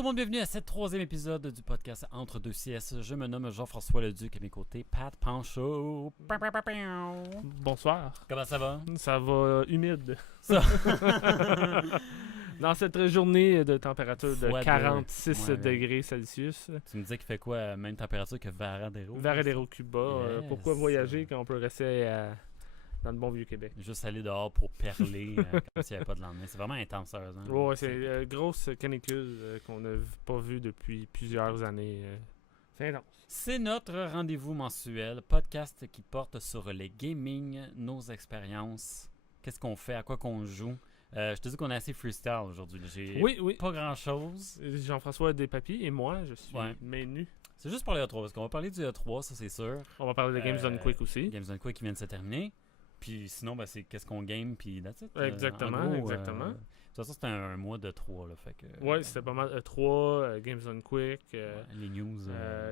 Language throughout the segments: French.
tout le monde, bienvenue à ce troisième épisode du podcast Entre deux CS. Je me nomme Jean-François Leduc, à mes côtés, Pat Panchaud. Bonsoir. Comment ça va? Ça va humide. Ça. Dans cette journée de température de Fois 46 ouais. degrés Celsius. Tu me disais qu'il fait quoi, même température que Varadero? Varadero, Cuba. Yes. Pourquoi voyager quand on peut rester dans le bon vieux Québec? Juste aller dehors pour perler comme s'il n'y avait pas de lendemain. C'est vraiment intense, sérieusement. Ouais, c'est grosse canicule qu'on n'a pas vue depuis plusieurs années. C'est intense. C'est notre rendez-vous mensuel, podcast qui porte sur les gaming, nos expériences, qu'est-ce qu'on fait, à quoi qu'on joue. Je te dis qu'on est assez freestyle aujourd'hui. J'ai Oui. pas grand-chose. Jean-François Despapiers et moi, je suis main nue. C'est juste pour les E3, parce qu'on va parler du E3, ça c'est sûr. On va parler de Games Done Quick aussi. Games Done Quick qui vient de se terminer. Puis sinon, ben, c'est qu'est-ce qu'on game, puis that's it. Exactement, En gros, exactement. De toute façon, c'était un mois de 3, là, fait que... Ouais, c'était pas mal. E3, Games Done Quick. les news.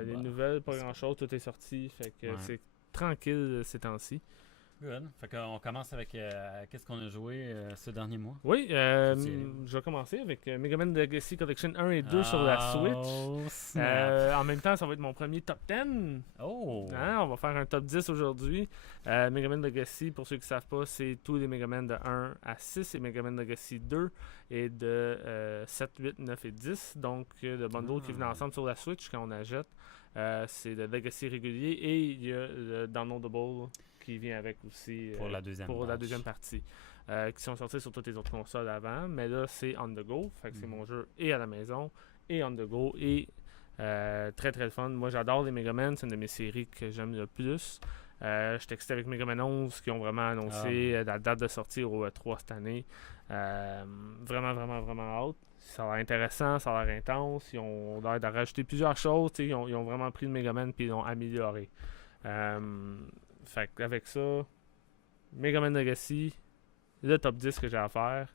Les bah, nouvelles, pas grand-chose, tout est sorti. Fait que Ouais. c'est tranquille ces temps-ci. Good. Fait qu'on commence avec qu'est-ce qu'on a joué ce dernier mois. Oui, Tu sais. je vais commencer avec Mega Man Legacy Collection 1 et 2 sur la Switch. Oh, snap. En même temps, ça va être mon premier top 10. Oh! Hein, on va faire un top 10 aujourd'hui. Mega Man Legacy, pour ceux qui ne savent pas, c'est tous les Mega Man de 1 à 6 et Mega Man Legacy 2 et de 7, 8, 9 et 10. Donc, le bundle qui venait ensemble sur la Switch quand on achète, c'est le Legacy régulier et il y a le Downloadable qui vient avec aussi Pour la deuxième pour la batch. deuxième partie. Qui sont sortis sur toutes les autres consoles avant, mais là c'est on the go, fait que c'est Mhm. mon jeu et à la maison et on the go et très très le fun. Moi j'adore les Mega Man, c'est une de mes séries que j'aime le plus. Je suis excité avec Mega Man 11 qui ont vraiment annoncé la date de sortie au E3 cette année. Vraiment hâte. Ça a l'air intéressant, ça a l'air intense. Ils ont l'air de rajouter plusieurs choses. Ils ont vraiment pris le Mega Man et ils l'ont amélioré. Fait qu'avec ça, Mega Man Legacy, le top 10 que j'ai à faire,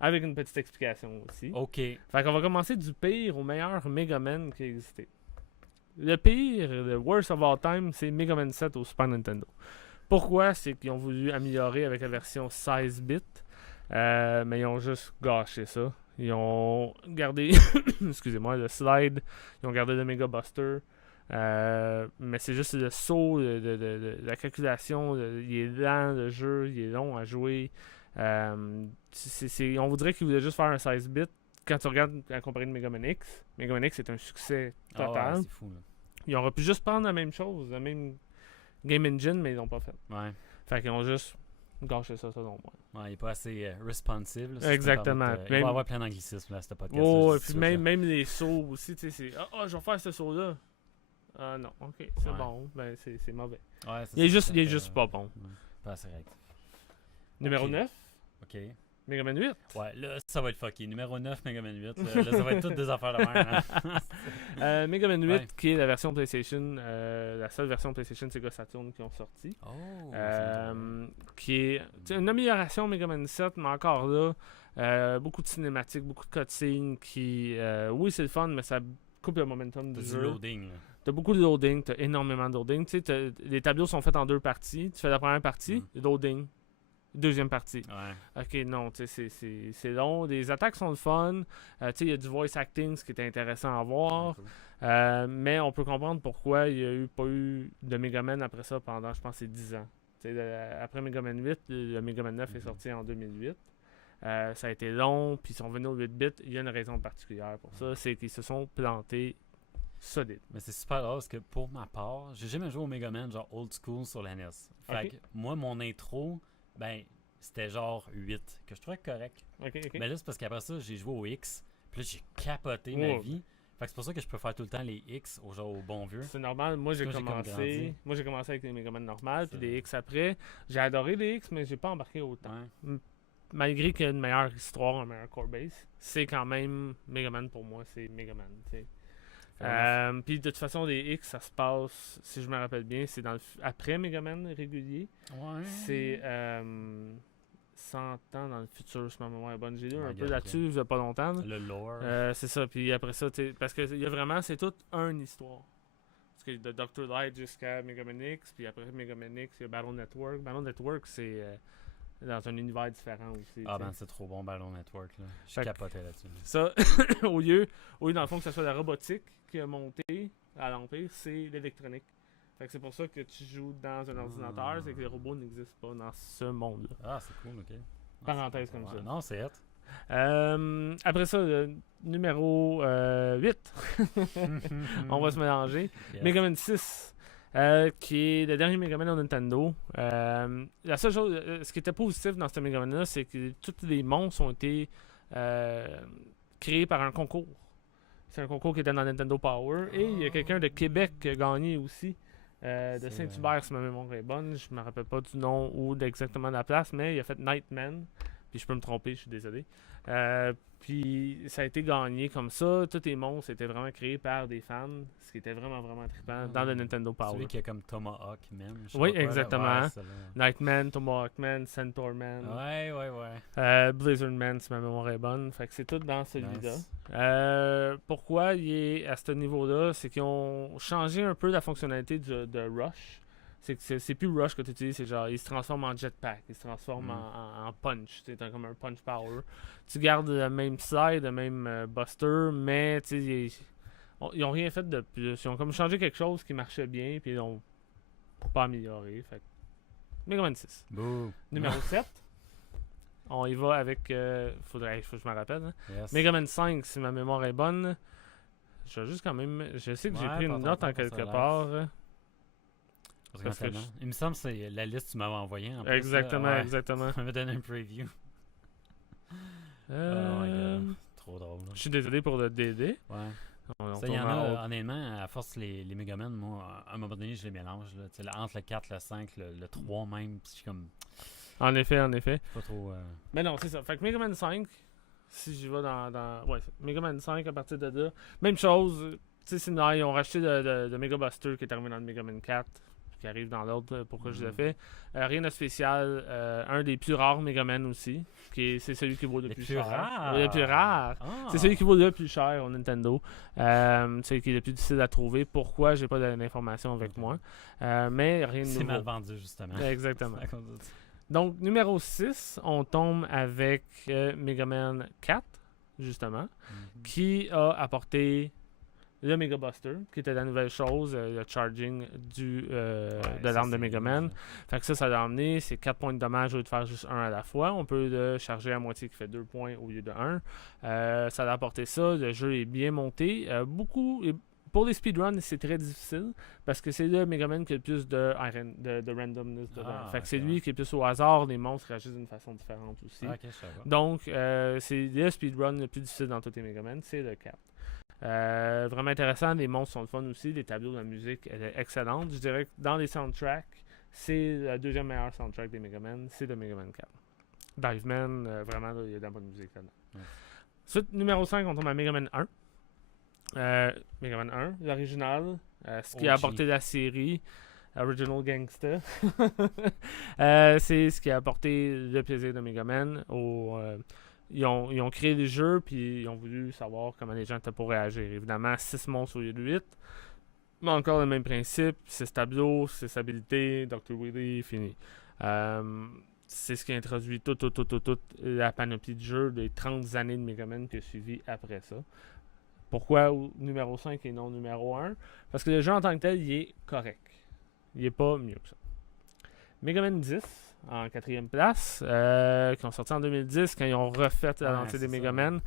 avec une petite explication aussi. OK. Fait qu'on va commencer du pire au meilleur Mega Man qui a existé. Le pire, le worst of all time, c'est Mega Man 7 au Super Nintendo. Pourquoi? C'est qu'ils ont voulu améliorer avec la version 16 bits, mais ils ont juste gâché ça. Ils ont gardé, excusez-moi, le slide, ils ont gardé le Mega Buster, mais c'est juste le saut, la calculation, il est lent le jeu, il est long à jouer. On voudrait qu'ils voulaient juste faire un 16 bits. Quand tu regardes la comparaison de Mega Man X est un succès total. Ah ouais, c'est fou, là. Ils auraient pu juste prendre la même chose, la même Game Engine, mais ils l'ont pas fait. Ouais. Fait qu'ils ont juste gâché ça selon moi. Ouais, il est pas assez responsive. Là, si je peux Exactement. me permettre. Il Même- va y avoir plein d'anglicismes là, à ce podcast. Oh, et puis même les sauts aussi, tu sais, c'est je vais faire ce saut-là. Ah non, ok, c'est Ouais. bon, ben c'est mauvais. Ouais, c'est Il est ça, juste pas bon. Pas assez réactif. Numéro Ok. 9, OK. Mega Man 8. Ouais, là, ça va être fucké. Numéro 9, Mega Man 8. Là, ça va être toutes des affaires de même. Hein? Mega Man 8, Ouais. qui est la version PlayStation, la seule version PlayStation Sega Saturn qui ont sorti. Oh! Qui est une amélioration Mega Man 7, mais encore là, beaucoup de cinématiques, beaucoup de cutscenes qui, oui, c'est le fun, mais ça coupe le momentum T'as du du jeu. loading, là. T'as beaucoup de loading, t'as énormément de loading. Tu sais, les tableaux sont faits en deux parties. Tu fais la première partie, loading. Deuxième partie. Ouais. Ok, non, tu sais, c'est long. Les attaques sont le fun. Tu sais, il y a du voice acting, ce qui est intéressant à voir. Cool. Mais on peut comprendre pourquoi il n'y a pas eu de Mega Man après ça pendant, je pense, c'est 10 ans. Tu sais, après Mega Man 8, le Mega Man 9 est sorti en 2008. Ça a été long, puis ils sont venus au 8 bits. Il y a une raison particulière pour ça, c'est qu'ils se sont plantés solides. Mais c'est super drôle parce que pour ma part, j'ai jamais joué au Mega Man genre old school sur la NES. Fait Ok. que moi, mon intro, ben, c'était genre 8, que je trouvais correct. Ok. Mais là, c'est parce qu'après ça, j'ai joué au X, puis là, j'ai capoté Ouais. ma vie. Fait que c'est pour ça que je peux faire tout le temps les X au genre au bon vieux. C'est normal. Moi, j'ai Parce que j'ai comme commencé. grandi. Moi, j'ai commencé avec les Mega Man normales, puis C'est les X après. J'ai adoré les X, mais j'ai pas embarqué autant. Ouais. Malgré qu'il y a une meilleure histoire, un meilleur core base, c'est quand même Mega Man pour moi, c'est Mega Man. Tu sais. Puis de toute façon, les X, ça se passe, si je me rappelle bien, c'est après Mega Man régulier. Ouais. C'est 100 ans dans le futur, si ma mémoire est bonne. J'ai lu un My peu God, là-dessus, il y a pas longtemps. là. Le lore. C'est ça, puis après ça, parce que il y a vraiment, c'est toute une histoire. Parce que de Dr. Light jusqu'à Mega Man X, puis après Mega Man X, il y a Battle Network. Battle Network, c'est dans un univers différent aussi. Ah t'sais. ben c'est trop bon Battle Network là. Je Fait que- capotais là-dessus. Ça, au lieu dans le fond que ce soit la robotique qui a monté à l'Empire, c'est l'électronique. Fait que c'est pour ça que tu joues dans un ordinateur, c'est que les robots n'existent pas dans ce monde-là. Ah c'est cool, ok. Parenthèse comme ça. Non, c'est hot. Après ça, le numéro 8, on va se mélanger. Yes. Mega Man 6, qui est le dernier Mega Man au Nintendo. La seule chose, ce qui était positif dans ce Mega Man-là, c'est que tous les monstres ont été créés par un concours. C'est un concours qui était dans Nintendo Power. Et il y a quelqu'un de Québec qui a gagné aussi. De C'est, Saint-Hubert, si ma mémoire est bonne. Je me rappelle pas du nom ou exactement de la place, mais il a fait Nightman. Puis je peux me tromper, je suis désolé. Puis ça a été gagné comme ça. Tous les monstres étaient vraiment créés par des fans, ce qui était vraiment, vraiment trippant dans le Nintendo Power. Celui qui a comme Tomahawk Man. je sais Oui, pas quoi, là. exactement. Ouais, celle-là. Nightman, Tomahawk Man, Centaur Man, Ouais. Blizzard Man, si ma mémoire est bonne. Fait que c'est tout dans celui-là. Nice. Pourquoi il est à ce niveau-là, c'est qu'ils ont changé un peu la fonctionnalité de Rush. C'est que c'est plus Rush que tu utilises, c'est genre, il se transforme en jetpack, il se transforme en punch, c'est comme un punch power. Tu gardes le même slide, le même buster, mais tu sais, ils ont rien fait de plus. Ils ont comme changé quelque chose qui marchait bien, puis ils l'ont pas amélioré. Fait que Mega Man 6. Bouh. Numéro 7. On y va avec. Faut que je me rappelle. Hein. Yes. Mega Man 5, si ma mémoire est bonne. Je vais juste quand même. Je sais que j'ai Ouais, pris prends une ton note temps en pour ça quelque relax. part. Parce que il me semble que c'est la liste que tu m'avais envoyée en plus. Exactement, là. Ouais. exactement. Tu m'avais donné un preview. Oh my god. Trop drôle. là. Je suis désolé pour le DD. Ouais. On Ça, il y en tourne en haut. a, honnêtement, à force les Megaman, moi, à un moment donné, je les mélange. Là, Tu sais, entre le 4, le 5, le 3 même. Puis je suis comme. En effet, en effet. Pas trop. Mais non, c'est ça. Fait que Mega Man 5, si j'y vais ouais, Mega Man 5 à partir de là. Même chose. Tu sais, sinon, ils ont racheté le Mega Buster qui est arrivé dans le Mega Man 4. Qui arrive dans l'ordre, pourquoi je l'ai fait. Rien de spécial. Un des plus rares Mega Man aussi. C'est celui qui vaut le Les plus plus cher. rares. Le plus rare. Ah. C'est celui qui vaut le plus cher au Nintendo. Celui qui est le plus difficile à trouver. Pourquoi j'ai pas d'informations avec moi. Mais rien de C'est nouveau. mal vendu, justement. Exactement. À cause de ça. Donc, numéro 6, on tombe avec Mega Man 4, justement, qui a apporté le Mega Buster, qui était la nouvelle chose, le charging de l'arme de Mega Man. Fait que ça a amené, c'est 4 points de dommage au lieu de faire juste un à la fois. On peut le charger à moitié qui fait 2 points au lieu de 1. Ça a apporté ça, le jeu est bien monté. Pour les speedruns, c'est très difficile parce que c'est le Mega Man qui a le plus de randomness dedans. Fait que c'est lui qui est plus au hasard, les monstres réagissent d'une façon différente aussi. Ah, ok, je savais pas. Donc, c'est le speedrun le plus difficile dans tous les Mega Man, c'est le 4. Vraiment intéressant, les monstres sont le fun aussi, les tableaux de la musique, elle est excellente. Je dirais que dans les soundtracks, c'est le deuxième meilleur soundtrack des Mega Man, c'est le Mega Man 4. Dive Man, vraiment, là, il y a de la bonne musique là-dedans. Ouais. Ensuite, numéro 5, on tombe à Mega Man 1. Mega Man 1, l'original, ce qui a OG. apporté la série Original Gangsta. C'est ce qui a apporté le plaisir de Mega Man. Ils ont créé le jeu, puis ils ont voulu savoir comment les gens étaient pour réagir. Évidemment, 6 monstres au lieu de 8. Mais encore le même principe, 6 tableaux, 6 habilités, Dr. Willy, fini. C'est ce qui a introduit toute la panoplie de jeux des 30 années de Mega Man qui a suivi après ça. Pourquoi numéro 5 et non numéro 1? Parce que le jeu en tant que tel, il est correct. Il est pas mieux que ça. Mega Man 10, en 4e place, qui ont sorti en 2010, quand ils ont refait la lancée des c'est Mega ça, Man.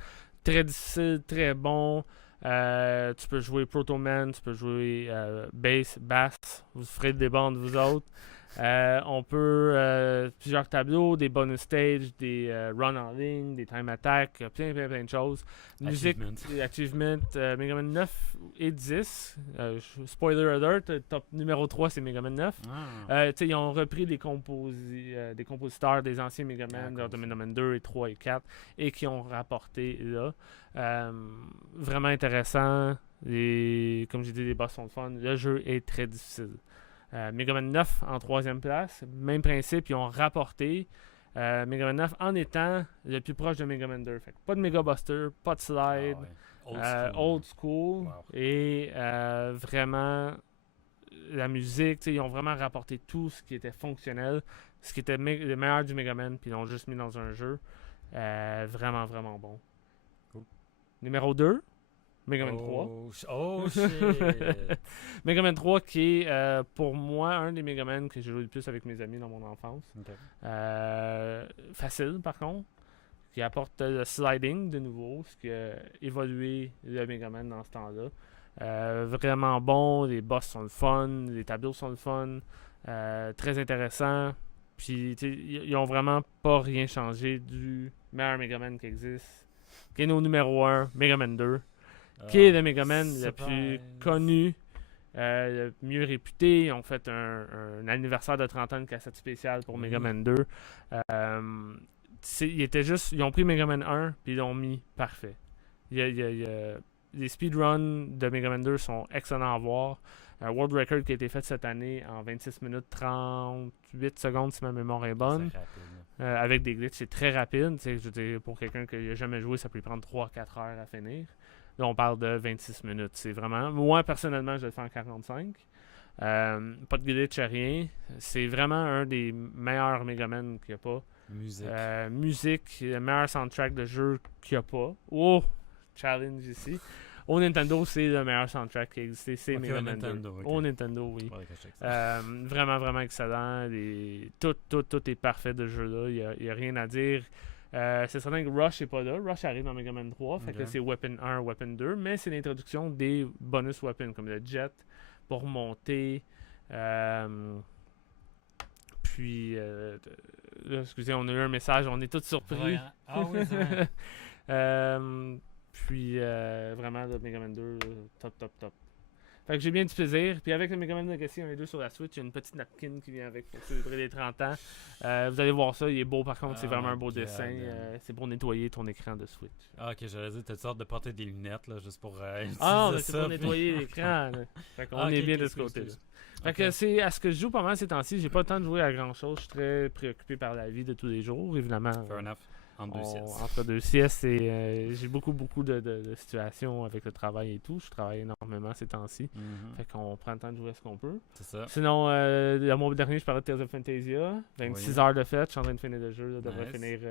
Très difficile, très bon. Tu peux jouer Proto Man, tu peux jouer Bass, vous ferez le débat entre vous autres. On peut plusieurs tableaux, des bonus stages, des runs en ligne, des time attacks, plein de choses. Musique, achievement, Mega Man 9 et 10. Spoiler alert, top numéro 3 c'est Mega Man 9. Ils ont repris des compositeurs des anciens Mega Man, de Mega Man 2 et 3 et 4, et qui ont rapporté là. Vraiment intéressant. Comme j'ai dit, les boss sont fun. Le jeu est très difficile. Mega Man 9 en 3e place. Même principe, ils ont rapporté Mega Man 9 en étant le plus proche de Mega Man 2. Fait que pas de Mega Buster, pas de slide, old school. Wow. Et vraiment la musique, ils ont vraiment rapporté tout ce qui était fonctionnel. ce qui était le meilleur du Mega Man, puis ils l'ont juste mis dans un jeu. Vraiment, vraiment bon. Cool. Numéro 2, Mega Man 3. Oh shit! Mega Man 3 qui est pour moi un des Mega Man que j'ai joué le plus avec mes amis dans mon enfance. Okay. Facile par contre, qui apporte le sliding de nouveau, ce qui a évolué le Mega Man dans ce temps-là. Vraiment bon, les boss sont le fun, les tableaux sont le fun, très intéressant. Puis ils ont vraiment pas rien changé du meilleur Mega Man qui existe, qui est nos numéro 1, Mega Man 2. Qui est le Mega Man le plus connu, le mieux réputé. Ils ont fait un anniversaire de 30 ans de cassette spéciale pour Mega Man 2. Ils ont pris Mega Man 1 puis ils l'ont mis parfait. Les speedruns de Mega Man 2 sont excellents à voir. Un world record qui a été fait cette année en 26 minutes 38 secondes si ma mémoire est bonne. C'est rapide. Avec des glitches, c'est très rapide. Je veux dire, pour quelqu'un qui n'a jamais joué, ça peut lui prendre 3-4 heures à finir. Là, on parle de 26 minutes. C'est vraiment... Moi, personnellement, je le fais en 45. Pas de glitch, rien. C'est vraiment un des meilleurs Mega Man qu'il n'y a pas. Musique, le meilleur soundtrack de jeu qu'il n'y a pas. Oh! Challenge ici. Au Nintendo, c'est le meilleur soundtrack qui existe. C'est Mega Man 2. Au Nintendo, oui. Vraiment, vraiment excellent. Tout est parfait de ce jeu-là. Il n'y a rien à dire. C'est certain que Rush n'est pas là. Rush arrive dans Mega Man 3. Fait que c'est Weapon 1, Weapon 2. Mais c'est l'introduction des bonus weapons, comme le jet pour monter. Puis, là, excusez, on a eu un message. On est tous surpris. Ouais, hein? Ah oui, c'est vrai. Puis, vraiment, le Mega Man 2, top. Fait que j'ai bien du plaisir. Puis avec le Mega Man Legacy 1 et 2 sur la Switch, il y a une petite napkin qui vient avec pour célébrer les 30 ans. Vous allez voir ça, il est beau par contre, c'est vraiment un beau dessin. C'est pour nettoyer ton écran de Switch. Ah, ok, j'allais dire, t'as sorte de porter des lunettes là, juste pour. Non, mais c'est pour nettoyer l'écran. Fait qu'on est bien de ce côté-là. Fait que c'est à ce que je joue pas mal ces temps-ci. J'ai pas le temps de jouer à grand chose. Je suis très préoccupé par la vie de tous les jours, évidemment. Fair enough. Entre deux siestes, j'ai beaucoup de situations avec le travail et tout. Je travaille énormément ces temps-ci. Fait qu'on prend le temps de jouer à ce qu'on peut. C'est ça. Sinon, le mois dernier, je parlais de Tales of Fantasia. 26 heures de fête. Je suis en train de finir le jeu. Je devrais finir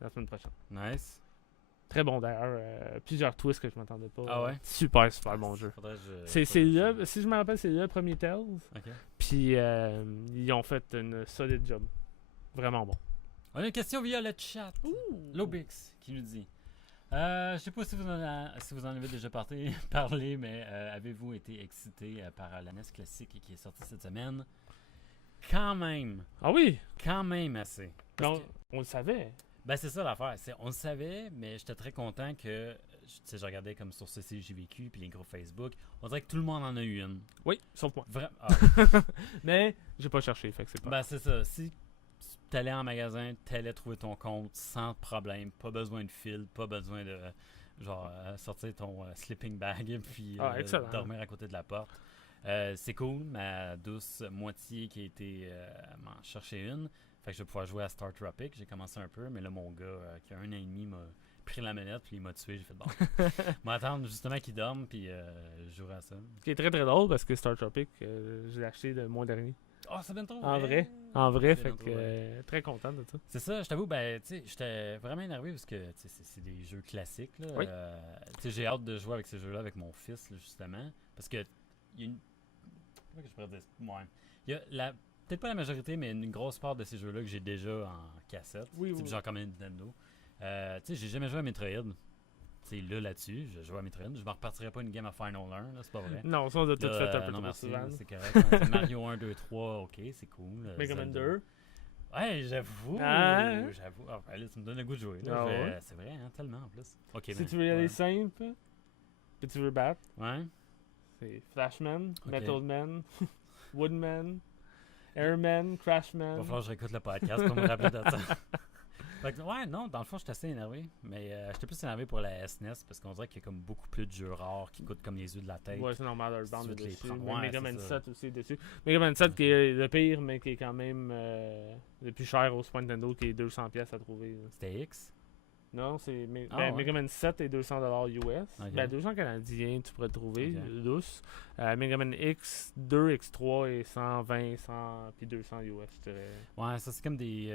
la semaine prochaine. Nice. Très bon d'ailleurs. Plusieurs twists que je m'attendais pas. Ah ouais? Super bon jeu. Si je me rappelle, c'est le premier Tales. Okay. Puis ils ont fait une solide job. Vraiment bon. On a une question via le chat. Lobix qui nous dit je sais pas si vous en avez déjà parlé, mais avez-vous été excité par la NES classique qui est sortie cette semaine? Quand même. Ah oui? Quand même assez. Non, on le savait. Ben c'est ça l'affaire. On le savait, mais j'étais très content que je regardais comme sur CCJVQ puis les groupes Facebook. On dirait que tout le monde en a eu une. Oui, sauf moi. Ah. Mais j'ai pas cherché, fait que c'est pas. Ben c'est ça. Si t'allais en magasin, t'allais trouver ton compte sans problème, pas besoin de fil, pas besoin de sortir ton sleeping bag puis dormir à côté de la porte. C'est cool, ma douce moitié qui a été m'en chercher une. Fait que je vais pouvoir jouer à Star Tropic. J'ai commencé un peu, mais là mon gars qui a 1 an et demi m'a pris la manette puis il m'a tué. J'ai fait bon. M'attendre justement qu'il dorme puis je jouerai à ça. Ce qui est très très drôle parce que Star Tropic, je l'ai acheté le mois dernier. Ah, ça vient trop En vrai, fait que très content de ça. C'est ça, je t'avoue, ben, tu sais, j'étais vraiment énervé parce que c'est des jeux classiques, là. Oui. Tu sais, j'ai hâte de jouer avec ces jeux-là avec mon fils, là, justement. Parce que, il y a une. Comment que je pourrais dire? Ouais. Il y a peut-être pas la majorité, mais une grosse part de ces jeux-là que j'ai déjà en cassette. Oui. Genre comme Nintendo. Tu sais, j'ai jamais joué à Metroid. C'est là-dessus, je joue à Metroid. Je me repartirais pas une game à Final 1, là, c'est pas vrai. Non, ça on a tout fait un peu non, trop merci, souvent. c'est correct. Mario 1, 2, 3, ok, c'est cool. Mega Man 2. Ouais, j'avoue. Ah. J'avoue. Ah, ben là, tu me donnes le goût de jouer. Là. Ah ouais. C'est vrai, hein, tellement en plus. Okay, si tu veux y aller simple, puis tu veux battre, ouais. c'est Flashman, Metal Man, Woodman, Airman, Crashman. Il va falloir que je réécoute le podcast pour me rappeler de ça. Fait que, ouais, non, dans le fond, j'étais assez énervé. Mais j'étais plus énervé pour la SNES parce qu'on dirait qu'il y a comme beaucoup plus de jeux rares qui coûtent comme les yeux de la tête. Ouais, c'est normal, Earthbound est dessus. Ouais, Mega Man 7 aussi est dessus. Mega Man 7 qui est le pire, mais qui est quand même le plus cher au Super Nintendo, qui est 200$ à trouver. C'était X? Non, c'est ouais. Mega Man 7 est 200$ US. Okay. Ben, 200 canadiens, tu pourrais le trouver, douce. Mega Man X2, X3 est 120, 100, puis 200 US, je dirais. Ouais, ça, c'est comme des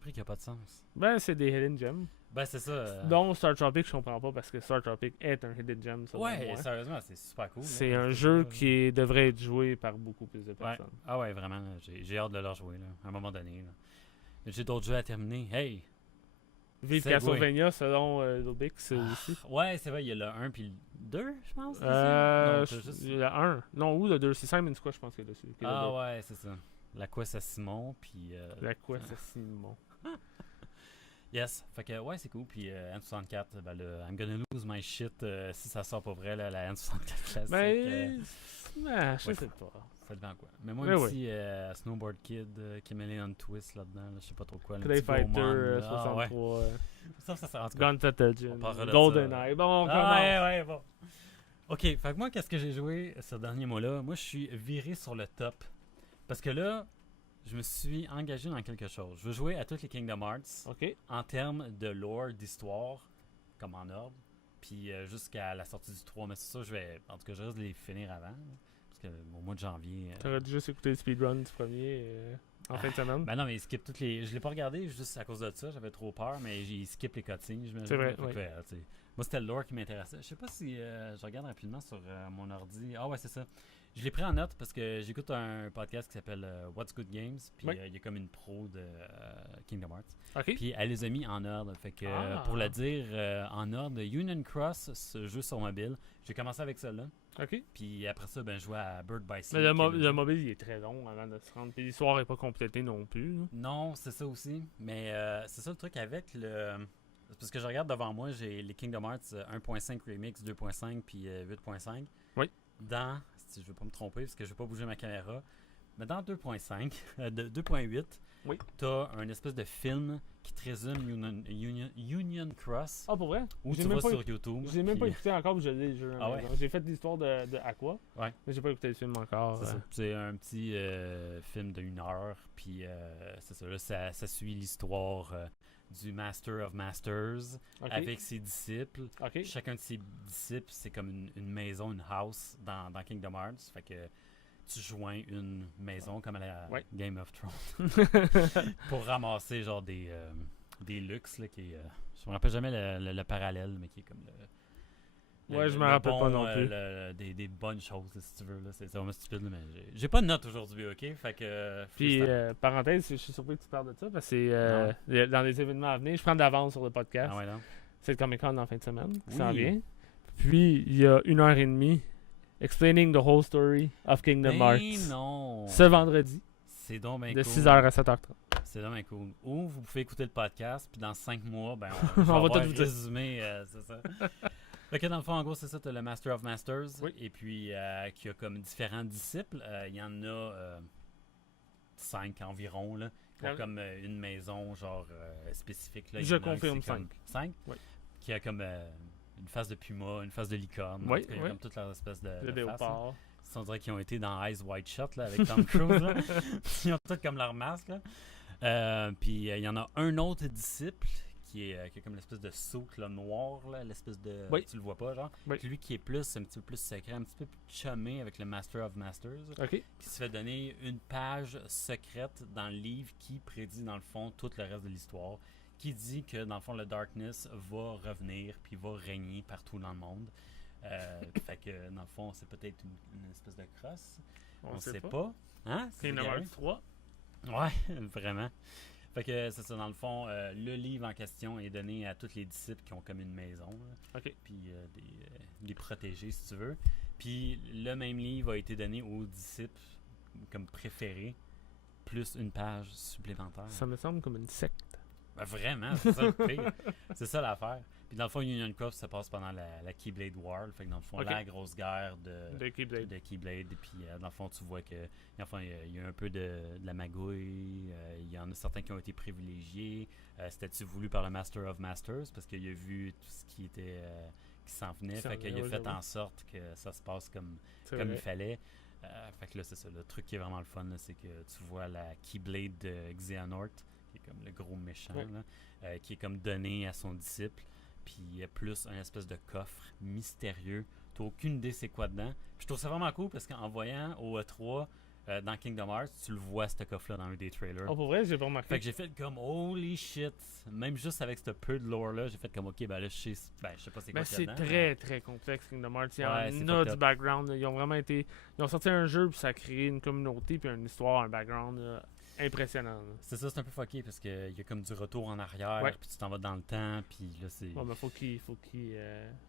prix qui n'ont pas de sens. Ben, c'est des hidden gems. Ben, c'est ça. Donc, Star Tropic, je comprends pas parce que Star Tropic est un hidden gem. Ouais, sérieusement, c'est super cool. C'est un jeu qui devrait être joué par beaucoup plus de personnes. Ouais. Ah ouais, vraiment. J'ai hâte de le rejouer, là, à un moment donné. Là. J'ai d'autres jeux à terminer. Hey! Vive Castlevania selon Lobix aussi. Ouais, c'est vrai, il y a le 1 puis le 2, je pense. Le 1. Non, ou le 2. C'est Simon's Quest, je pense, qu'il y a dessus. Ouais, c'est ça. La quest à Simon, puis... La quest à Simon. Yes, fait que ouais, c'est cool. Puis N64, ben là, I'm gonna lose my shit si ça sort pas vrai, là, la N64 classique. Je sais pas. Ça dépend quoi. Mais moi, un petit Snowboard Kid qui est mêlé en twist là-dedans, je sais pas trop quoi. Clay Fighter 63. Ça sert en tout cas. Gun Legend. GoldenEye. Bon, ouais, bon. Ok, fait que moi, qu'est-ce que j'ai joué ce dernier mois-là? Moi, je suis viré sur le top. Parce que là, je me suis engagé dans quelque chose. Je veux jouer à tous les Kingdom Hearts en termes de lore, d'histoire, comme en ordre, puis jusqu'à la sortie du 3. Mais c'est ça, en tout cas, je risque de les finir avant, parce que au mois de janvier... T'aurais dû juste écouter le speedrun du premier en fin de semaine? Ben non, mais il skip toutes les... Je l'ai pas regardé juste à cause de ça, j'avais trop peur, mais j'ai skip les cutscenes, je me C'est vrai, oui. Moi, c'était le lore qui m'intéressait. Je sais pas si je regarde rapidement sur mon ordi. Ah ouais, c'est ça. Je l'ai pris en note parce que j'écoute un podcast qui s'appelle What's Good Games. Puis il y a comme une pro de Kingdom Hearts. Puis elle les a mis en ordre. Fait que pour le dire en ordre, Union Cross, ce jeu sur mobile. J'ai commencé avec ça là. Puis après ça, je jouais à Bird by Sea. Mais le mobile, il est très long avant de se rendre. Puis l'histoire n'est pas complétée non plus. Là. Non, c'est ça aussi. Mais c'est ça le truc avec le... Parce que je regarde devant moi, j'ai les Kingdom Hearts 1.5 Remix, 2.5 puis 8.5. Oui. Dans, si je veux pas me tromper parce que je vais pas bouger ma caméra, mais dans 2.5, 2.8, t'as un espèce de film qui te résume Union Cross. Ah, pour vrai? Ou tu vas sur YouTube. J'ai même pas écouté encore, je l'ai le jeu. J'ai fait l'histoire de Aqua, mais j'ai pas écouté le film encore. C'est un petit film de 1 heure, puis c'est ça, là, ça suit l'histoire... du Master of Masters avec ses disciples. Chacun de ses disciples, c'est comme une maison, une house dans Kingdom Hearts. Fait que tu joins une maison comme à la Game of Thrones pour ramasser genre des luxes. Là, qui est, je me rappelle jamais le parallèle, mais qui est comme je me rappelle pas non plus. Des bonnes choses, si tu veux. Là. C'est vraiment stupide, mais j'ai pas de notes aujourd'hui, ok? Fait que... Puis, parenthèse, je suis surpris que tu parles de ça, parce que c'est dans les événements à venir, je prends de l'avance sur le podcast. C'est le Comic-Con en fin de semaine, qui s'en vient. Puis, il y a 1h30, Explaining the Whole Story of Kingdom Hearts. Non! Ce vendredi. C'est donc bien de cool. 6h à 7h30. C'est donc bien cool. Ou vous pouvez écouter le podcast, puis dans 5 mois, on va tout vous résumer, c'est ça. Fait que dans le fond, en gros, c'est ça, tu as le Master of Masters, et puis qui a comme différents disciples. Il y en a 5 environ, là, qui ont comme une maison, genre, spécifique. Là. Je confirme 5. 5? Oui. Qui a comme une face de puma, une face de licorne. Oui, il y a comme toutes leurs espèces de léopard. Faces. On dirait qu'ils ont été dans Eyes Wide Shut, là, avec Tom Cruise, là. Ils ont tout comme leur masque, là. Puis il y en a un autre disciple qui a comme l'espèce de socle noir, là, l'espèce de... Tu le vois pas, genre. Lui qui est un petit peu plus secret, un petit peu plus chumé avec le Master of Masters. Qui se fait donner une page secrète dans le livre qui prédit, dans le fond, tout le reste de l'histoire. Qui dit que, dans le fond, le Darkness va revenir puis va régner partout dans le monde. Fait que, dans le fond, c'est peut-être une espèce de crosse. On sait pas. Hein? Kingdom Hearts 3. Ouais, vraiment. Fait que c'est ça, dans le fond, le livre en question est donné à tous les disciples qui ont comme une maison. Puis des protégés, si tu veux. Puis le même livre a été donné aux disciples comme préférés, plus une page supplémentaire. Ça me semble comme une secte. Ben vraiment, c'est ça le pire. C'est ça l'affaire. Puis dans le fond, Union Cross se passe pendant la Keyblade War. Fait que dans le fond, la grosse guerre de Keyblade. Puis dans le fond, tu vois que il y a un peu de la magouille. Il y en a certains qui ont été privilégiés. C'était-tu voulu par le Master of Masters? Parce qu'il a vu tout ce qui était qui s'en venait. Fait qu'il a fait en sorte que ça se passe comme il fallait. Fait que là, c'est ça. Le truc qui est vraiment le fun, là, c'est que tu vois la Keyblade de Xehanort qui est comme le gros méchant, là, qui est comme donné à son disciple. Puis il y a plus un espèce de coffre mystérieux. T'as aucune idée c'est quoi dedans. Puis je trouve ça vraiment cool parce qu'en voyant au E3 dans Kingdom Hearts, tu le vois ce coffre-là dans un des trailers. Oh, pour vrai, j'ai pas remarqué. Fait que j'ai fait comme holy shit. Même juste avec ce peu de lore-là, j'ai fait comme ok, ben là, je sais pas c'est quoi c'est dedans, très très complexe Kingdom Hearts. Il y en a du background. Ils ont vraiment été. Ils ont sorti un jeu, puis ça a créé une communauté, puis une histoire, un background. Impressionnant. C'est ça, c'est un peu fucké parce qu'il y a comme du retour en arrière, puis tu t'en vas dans le temps, puis là c'est. Ouais, mais faut qu'il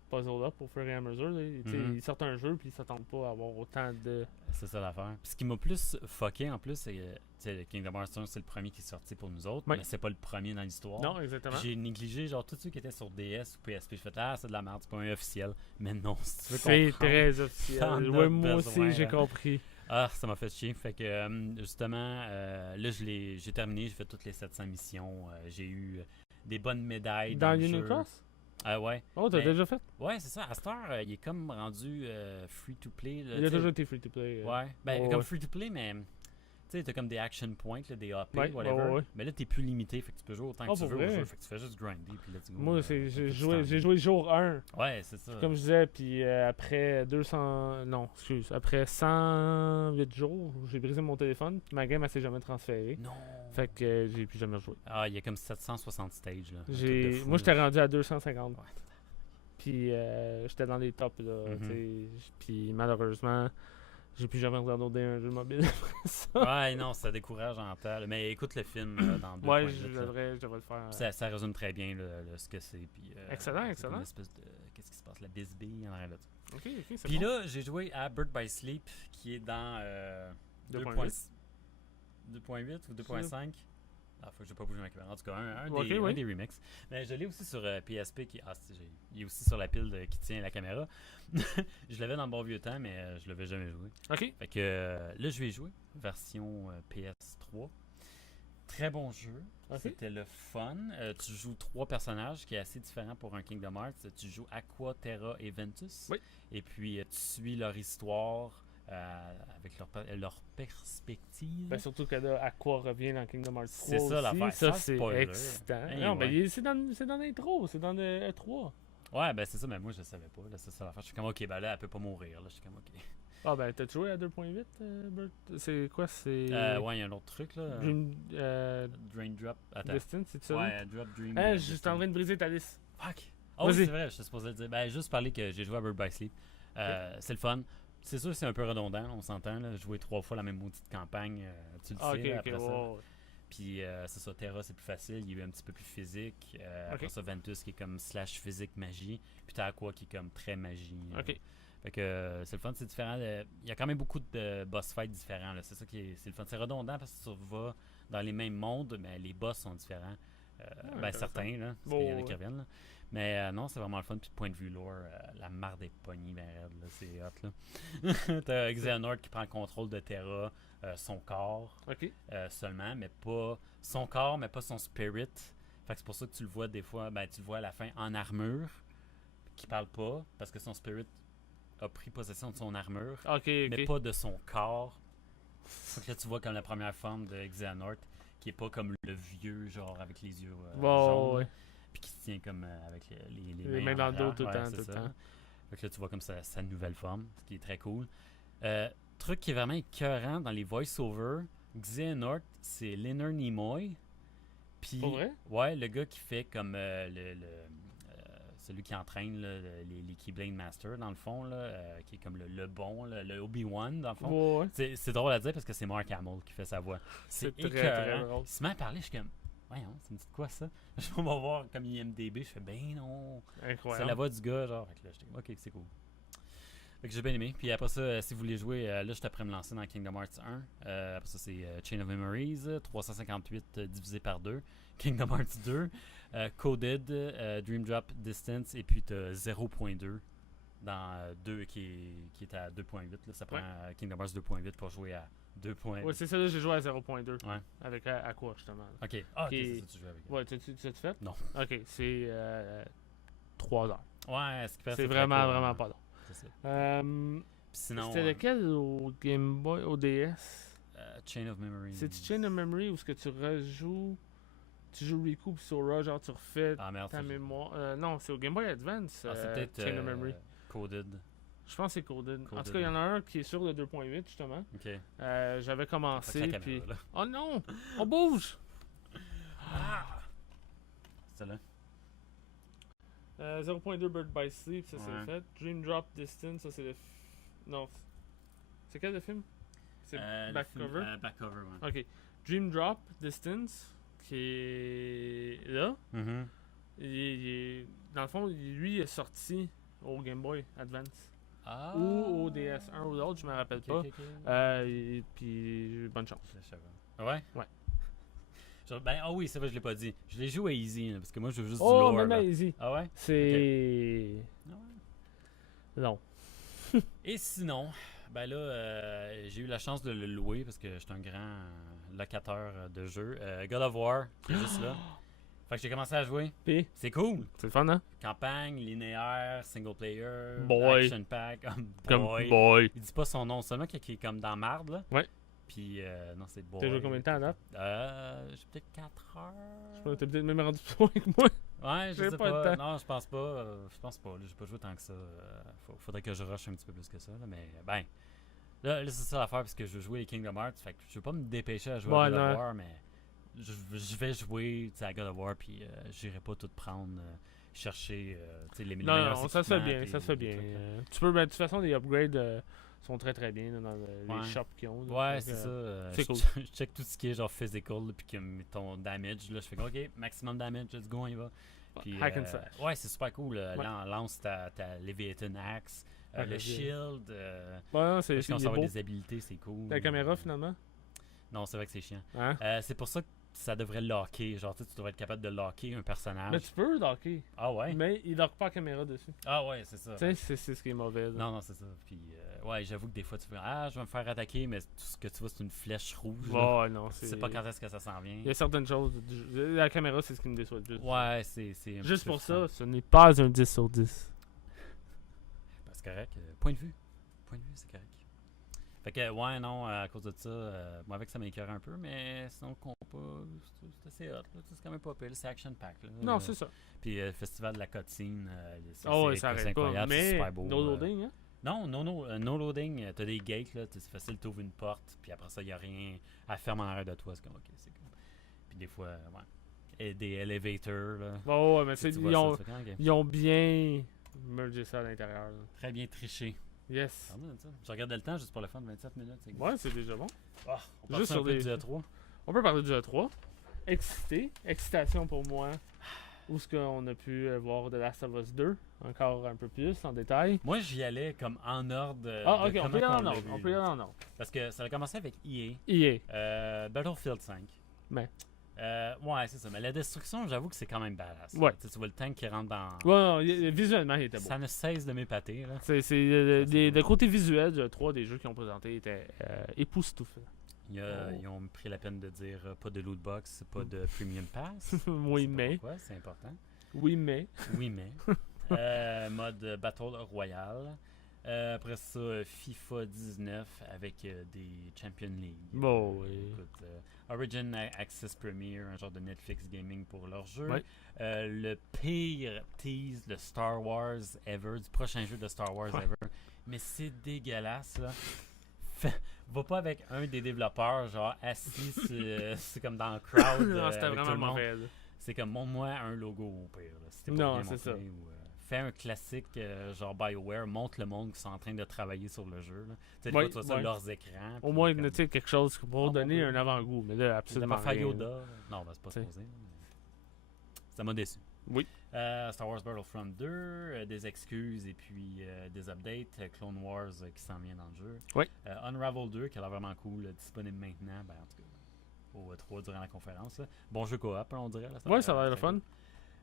puzzle up au fur et à mesure. Ils sortent un jeu, puis ils s'attendent pas à avoir autant de. C'est ça l'affaire. Puis ce qui m'a plus fucké en plus, c'est que Kingdom Hearts 1, c'est le premier qui est sorti pour nous autres, mais c'est pas le premier dans l'histoire. Non, exactement. J'ai négligé genre tous ceux qui étaient sur DS ou PSP. Je fais c'est de la merde, c'est pas un officiel. Mais non, si tu veux c'est très officiel. Ouais, moi aussi, j'ai compris. Ah, ça m'a fait chier. Fait que, justement, là, j'ai terminé. J'ai fait toutes les 700 missions. J'ai eu des bonnes médailles. Dans Unicross? Ouais. Oh, t'as déjà fait? Ouais, c'est ça. À cette heure, il est comme rendu free-to-play. Il a toujours été free-to-play. Ouais. Comme free-to-play, mais... Tu sais, t'as comme des action points, là, des AP, whatever. Mais là, t'es plus limité, fait que tu peux jouer autant que tu veux au jeu. Fait que tu fais juste grinder, puis let's go. Moi, j'ai joué jour 1. Ouais, c'est ça. Comme je disais, puis après 200... Non, excuse. Après 108 jours, j'ai brisé mon téléphone, puis ma game, elle s'est jamais transférée. Non. Fait que j'ai plus jamais joué. Ah, il y a comme 760 stages, là. Moi, j'étais rendu à 250. Ouais. Puis j'étais dans les tops, là. Puis malheureusement... J'ai plus jamais regardé un jeu mobile après ça. Ouais, non, ça décourage en temps. Mais écoute le film dans 2 Ouais, je devrais le faire. Ça résume très bien ce que c'est. Puis, excellent. Une espèce de... Qu'est-ce qui se passe? La bisbille en arrière là. Ok, c'est puis là, j'ai joué à Bird by Sleep, qui est dans 2.8 ou 2.5. Ah, faut que j'ai pas bougé ma caméra. En tout cas, un des remixes. Mais je l'ai aussi sur PSP. Il est aussi sur la pile qui tient la caméra. Je l'avais dans le bon vieux temps, mais je l'avais jamais joué. Ok. Fait que là, je vais y jouer. Version PS3. Très bon jeu. Okay. C'était le fun. Tu joues 3 personnages qui est assez différent pour un Kingdom Hearts. Tu joues Aqua, Terra et Ventus. Oui. Et puis, tu suis leur histoire. Avec leur perspective. Ben surtout que là, Aqua revient dans Kingdom Hearts 3. C'est ça l'affaire. Ça, c'est excitant. Non, ben, c'est dans l'intro, c'est dans le E3. Ouais, ben c'est ça, mais moi je le savais pas. Là, c'est ça l'affaire. Je suis comme, ok, ben là, elle peut pas mourir. Là, je suis comme, ok. Ah, ben, t'as joué à 2.8, Bert? C'est quoi? C'est. Ouais, il y a un autre truc, là. Drain Drop. Attends. Distance, c'est ça? Ouais, Drop Dream. Je suis en train de briser ta liste. Fuck. Oh, c'est vrai, je suis supposé le dire. Ben, juste parler que j'ai joué à Bird by Sleep. C'est le fun. C'est sûr que c'est un peu redondant, on s'entend. Là. Jouer 3 fois la même maudite campagne, tu le sais, là, après ça. Puis c'est ça, Terra c'est plus facile, il est un petit peu plus physique. Après ça, Ventus qui est comme / physique magie. Puis t'as Aqua qui est comme très magie. Fait que c'est le fun, c'est différent. Il y a quand même beaucoup de boss fights différents. Là. C'est ça qui est le fun. C'est redondant parce que tu vas dans les mêmes mondes, mais les boss sont différents. Certains, là. Parce qu'il y en a qui reviennent. Là. Mais non, c'est vraiment le fun. Puis de point de vue lore, la marde est pognée, ben raide, là. C'est hot, là. T'as Xehanort qui prend le contrôle de Terra, son corps seulement, mais pas son corps, mais pas son spirit. Fait que c'est pour ça que tu le vois des fois, ben tu le vois à la fin en armure, qui parle pas, parce que son spirit a pris possession de son armure, mais pas de son corps. Fait que là, tu vois comme la première forme de Xehanort, qui est pas comme le vieux, genre avec les yeux jaunes. Puis qui se tient comme avec les mains dans le dos tout le temps. Fait que là, tu vois comme sa nouvelle forme, ce qui est très cool. Truc qui est vraiment écœurant dans les voice-overs, Xehanort, c'est Leonard Nimoy. Puis, ouais, le gars qui fait comme celui qui entraîne là, les Keyblade Masters, dans le fond, là, qui est comme le bon, là, le Obi-Wan, dans le fond. C'est drôle à dire parce que c'est Mark Hamill qui fait sa voix. C'est très, très drôle. Il se met à parler, je suis comme... Voyons, c'est une petite quoi ça? Je vais voir comme IMDB, je fais ben non. Incroyable. C'est la voix du gars, genre. Fait que là, j'étais ok, c'est cool. Fait que j'ai bien aimé. Puis après ça, si vous voulez jouer, là, je suis après me lancer dans Kingdom Hearts 1. Après ça, c'est Chain of Memories, 358 divisé par 2. Kingdom Hearts 2, Coded, Dream Drop Distance, et puis t'as 0.2 dans 2 qui est à 2.8. Ça prend Kingdom Hearts 2.8 pour jouer à 2.8. Ouais, c'est ça, là, j'ai joué à 0.2. Ouais. Avec Aqua, justement. Ok. Ah, ok, c'est ça que tu joues avec. Ouais, tu l'as fait? Non. Ok, c'est 3 heures. Ouais, c'est vraiment, vraiment pas long. C'est ça. Sinon, c'était lequel au Game Boy, au DS? Chain of Memory. C'est-tu Chain of Memory ou est-ce que tu rejoues tu joues Riku puis Sora, genre tu refais ta merde, mémoire. Non, c'est au Game Boy Advance. c'est peut-être Chain of Memory. Coded. Je pense que c'est Coded. En tout cas, il y en a un qui est sur le 2.8 justement. Ok. J'avais commencé puis. Là. Oh non! On bouge! C'est là. 0.2 Bird by Sleep, ça c'est fait. Dream Drop Distance, ça c'est le. Non. C'est quel le film? C'est Back Cover? Back Cover, ouais. Ok. Dream Drop Distance, qui est là. Mm-hmm. Dans le fond, lui est sorti au Game Boy Advance. Ah. Ou au DS1 ou l'autre, je me rappelle pas. Okay. Puis bonne chance. Ouais? Ouais. Oui, c'est vrai, je l'ai pas dit. Je l'ai joué easy, là, parce que moi, je veux juste du lore. Même easy. Ah ouais? C'est... Okay. Non. Et sinon, ben là, j'ai eu la chance de le louer, parce que je suis un grand locateur de jeux. God of War, qui est juste là. Fait que j'ai commencé à jouer. Puis? C'est cool. C'est le fun, hein? Campagne, linéaire, single player, boy. Action pack. Comme boy. Il dit pas son nom seulement, qui est comme dans marde, là. Ouais. Puis, non, c'est boy. T'as joué combien de temps, là? J'ai peut-être 4 heures. Je pense que t'as peut-être même rendu plus loin que moi. Ouais, je sais pas. pas. Non, je pense pas. Je pense pas. J'ai pas joué tant que ça. Faudrait que je rush un petit peu plus que ça, là. Mais, ben. Là c'est ça l'affaire, parce que je veux jouer les Kingdom Hearts. Fait que je veux pas me dépêcher à jouer à God of War, mais. Je vais jouer à God of War, puis j'irai pas tout prendre, chercher les meilleurs équipements. Non, ça se fait bien, ça se fait bien. Tu peux, de toute façon, les upgrades sont très très bien là, dans les shops qu'ils ont. Là, ouais, c'est ça. C'est cool. Je check tout ce qui est genre physical, puis que ton damage, là, je fais OK, maximum damage, let's go, on y va. Puis, hack and slash. Ouais, c'est super cool. Lance ta Leviathan Axe, le shield. C'est quand ça va des habilités, c'est cool. La caméra, finalement? Non, c'est vrai que c'est chiant. Hein? C'est pour ça que ça devrait locker. Genre, tu devrais être capable de locker un personnage. Mais tu peux locker. Ah ouais? Mais il lock pas la caméra dessus. Ah ouais, c'est ça. Tu sais, c'est ce qui est mauvais. Là. Non, c'est ça. Puis, ouais, j'avoue que des fois, tu fais je vais me faire attaquer, mais tout ce que tu vois, c'est une flèche rouge. Ouais, non, tu sais pas quand est-ce que ça s'en vient. Il y a certaines choses. La caméra, c'est ce qui me déçoit le plus. Ouais, c'est juste pour ça, ce n'est pas un 10 sur 10. Ben, c'est correct. Point de vue, c'est correct. Fait que, ouais, non, à cause de ça, moi, avec ça m'écœurait un peu, mais sinon, le compas, c'est assez hot, là. C'est quand même pas pile, c'est action pack, là. Non, c'est ça. Puis, le festival de la cutscene, ça arrête incroyable, pas, mais c'est super beau. no loading, hein? Non, no loading, t'as des gates, là, c'est facile, t'ouvres une porte, puis après ça, y a rien à fermer en arrière de toi, c'est comme, ok, c'est cool. Puis des fois, ouais, et des elevators, là. Ouais, mais ils ont bien mergé ça à l'intérieur, là. Très bien triché. Yes. Je regardais le temps juste pour le fun, 27 minutes. Ouais, c'est déjà bon. On peut juste parler du E3. On peut parler du E3. Excitation pour moi. Où est-ce qu'on a pu voir The Last of Us 2 encore un peu plus en détail. Moi, j'y allais comme en ordre. Ok, on peut y aller en ordre. Parce que ça a commencé avec EA. Battlefield 5. Mais. Ouais, c'est ça. Mais la destruction, j'avoue que c'est quand même badass. Ouais. Tu vois le tank qui rentre dans. Ouais, visuellement, il était beau. Ça ne cesse de m'épater. Le côté visuel de 3 des jeux qu'ils ont présentés était époustouflant. Ils ont pris la peine de dire pas de loot box, pas de premium pass. Oui, mais. Pourquoi, c'est important. Oui, mais. Mode Battle Royale. Après ça, FIFA 19 avec des Champions League. Bon, oui. Écoute, Origin Access Premier, un genre de Netflix Gaming pour leur jeu. Ouais. Le pire tease de Star Wars ever, du prochain jeu de Star Wars ever. Mais c'est dégueulasse, là. Va pas avec un des développeurs, genre assis, c'est comme dans le crowd. Non, c'était vraiment mauvais. C'est comme, montre-moi un logo au pire. Là, non, c'est ça. Fais un classique genre BioWare, montre le monde qui sont en train de travailler sur le jeu. Tu vois ça, leurs écrans. Au moins, tu sais, quelque chose pour donner un avant-goût. Mais là, absolument rien. Yoda. Non, c'est pas supposé. Ça m'a déçu. Oui. Star Wars Battlefront 2, des excuses et puis des updates. Clone Wars qui s'en vient dans le jeu. Oui. Unravel 2 qui a l'air vraiment cool, disponible maintenant. Ben, en tout cas, au E3 durant la conférence. Là. Bon jeu co-op, on dirait. Oui, ça va être le fun.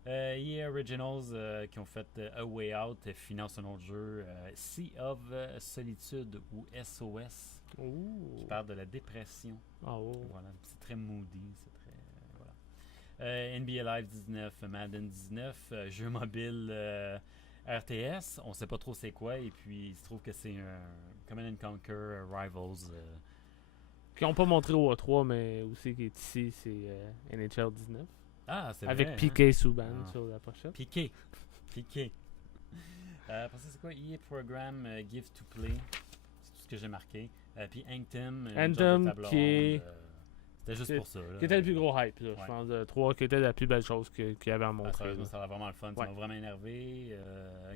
EA Originals qui ont fait A Way Out finance un autre jeu, Sea of Solitude ou SOS, qui parle de la dépression. Voilà, c'est très moody, c'est très voilà. NBA Live 19, Madden 19, jeu mobile RTS, on sait pas trop c'est quoi, et puis il se trouve que c'est un Command & Conquer Rivals. Qui n'ont pas montré au E3, mais aussi qui est ici, c'est NHL 19. Ah, c'est avec vrai. Piqué Souban sur la pochette. Piqué. Après ça, c'est quoi? EA Program Give to Play. C'est tout ce que j'ai marqué. Puis Anthem qui est... c'était juste pour ça. Là. Qui était le plus gros hype, là, je pense, de 3, qui était la plus belle chose qu'il y avait à montrer. Ça a vraiment le fun. Ça m'a vraiment énervé.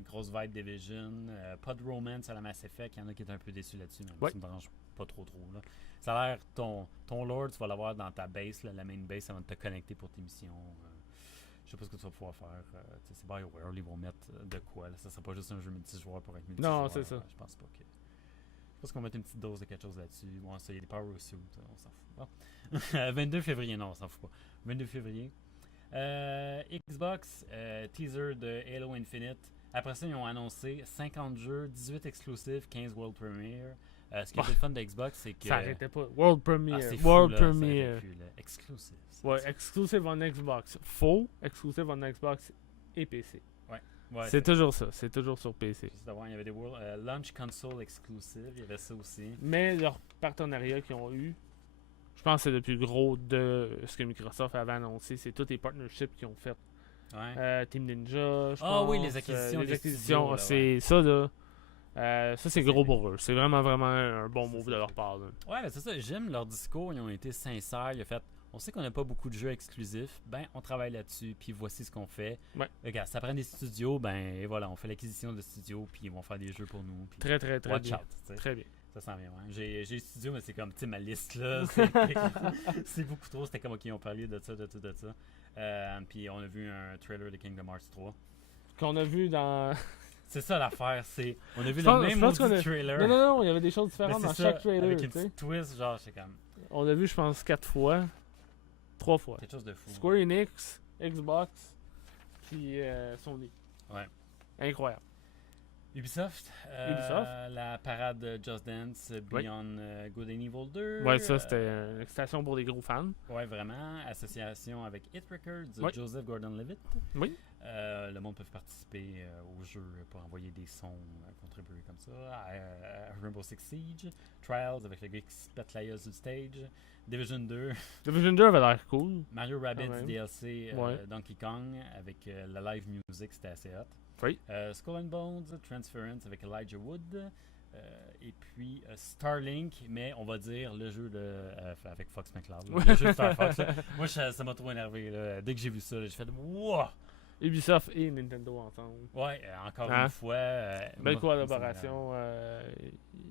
Grosse vibe Division. Pas de romance à la Mass Effect. Il y en a qui étaient un peu déçus là-dessus, mais ça me dérange pas trop. Là. Ça a l'air, ton Lord, tu vas l'avoir dans ta base, là, la main base, ça va te connecter pour tes missions. Je sais pas ce que tu vas pouvoir faire. C'est BioWare, ils vont mettre de quoi. Là. Ça sera pas juste un jeu multijoueur pour être multijoueur. Non, c'est ça. Je pense pas que... Je pense qu'on va mettre une petite dose de quelque chose là-dessus. Bon, ça, il y a des Power Suits, on s'en fout. Bon. 22 février, non, on s'en fout pas. 22 février. Xbox, teaser de Halo Infinite. Après ça, ils ont annoncé 50 jeux, 18 exclusifs, 15 World Premiere. Ce qui est le fun de Xbox, c'est que... Ça arrêtait pas. World Premiere. C'est fou, World là, Premiere. Exclusive. Ouais, exclusive on Xbox. Faux, exclusive on Xbox et PC. Ouais, c'est toujours ça. C'est toujours sur PC. Il y avait des Launch Console exclusive. Il y avait ça aussi. Mais leur partenariat qu'ils ont eu, je pense que c'est le plus gros de ce que Microsoft avait annoncé. C'est tous les partnerships qu'ils ont fait. Ouais. Team Ninja, je pense. Ah oui, les acquisitions. C'est ça, là. Ça, c'est gros pour eux. C'est vraiment un bon move de leur part. Là. Ouais, c'est ça. J'aime leur discours. Ils ont été sincères. Ils ont fait... On sait qu'on n'a pas beaucoup de jeux exclusifs, ben on travaille là-dessus, puis voici ce qu'on fait. Ouais. Regarde, ça prend des studios, ben et voilà, on fait l'acquisition de studios, puis ils vont faire des jeux pour nous. Puis très bien. Très bien. Ça sent bien, ouais. J'ai le studio, mais c'est comme, tu sais, ma liste là, c'est beaucoup trop. C'était comme, ok, on parlait de ça. Puis on a vu un trailer de Kingdom Hearts 3. Qu'on a vu dans... C'est ça l'affaire, c'est... On a vu le même maudit trailer. Non, il y avait des choses différentes dans chaque trailer. Avec une petite twist, genre, c'est comme... On l'a vu, je pense, 4 fois. 3 fois. Quelque chose de fou. Square Enix, Xbox, puis Sony. Ouais. Incroyable. Ubisoft. La parade Just Dance Beyond Good and Evil 2. Ouais, ça, c'était une excitation pour des gros fans. Ouais, vraiment. Association avec Hit Records, Joseph Gordon-Levitt. Oui. Le monde peut participer au jeu pour envoyer des sons, contribuer comme ça. Rainbow Six Siege. Trials avec le gars qui se pète la gueule sur le stage. Division 2. Division 2 avait l'air cool. Mario Rabbids DLC Donkey Kong avec la live music, c'était assez hot. Oui. Skull and Bones, Transference avec Elijah Wood. Et puis Starlink, mais on va dire le jeu avec Fox McCloud. Le jeu de Star Fox. Moi, ça m'a trop énervé. Là. Dès que j'ai vu ça, j'ai fait wow! Ubisoft et Nintendo ensemble. Ouais, encore une fois. Belle collaboration.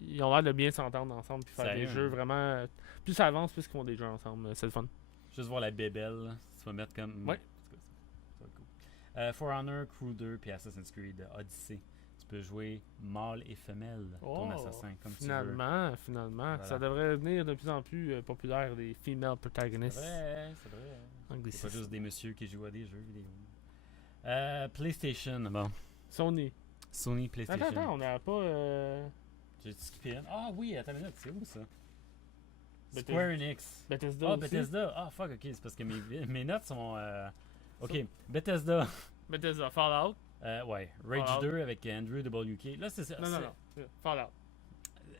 Ils ont l'air de bien s'entendre ensemble puis faire des jeux vraiment. Plus ça avance, plus qu'ils font des jeux ensemble. C'est le fun. Juste voir la bébelle. Tu vas mettre comme. Ouais. Ça va être cool. For Honor, Crew 2 puis Assassin's Creed Odyssey. Tu peux jouer mâle et femelle, ton assassin, comme tu veux. Finalement. Voilà. Ça devrait devenir de plus en plus populaire, les female protagonistes. C'est vrai. C'est pas juste des messieurs qui jouent à des jeux vidéo. PlayStation, bon. Sony, PlayStation. Attends, on n'a pas... J'ai skippé une. Ah oui, attends une minute, c'est où ça? Bethesda. Square Enix. Bethesda Ah, aussi. Bethesda. Ah, fuck, ok, c'est parce que mes notes sont... Ok, Bethesda. Bethesda, Fallout. Ouais, Rage Fallout. 2 avec Andrew WK. Là, c'est ça. Non. Fallout.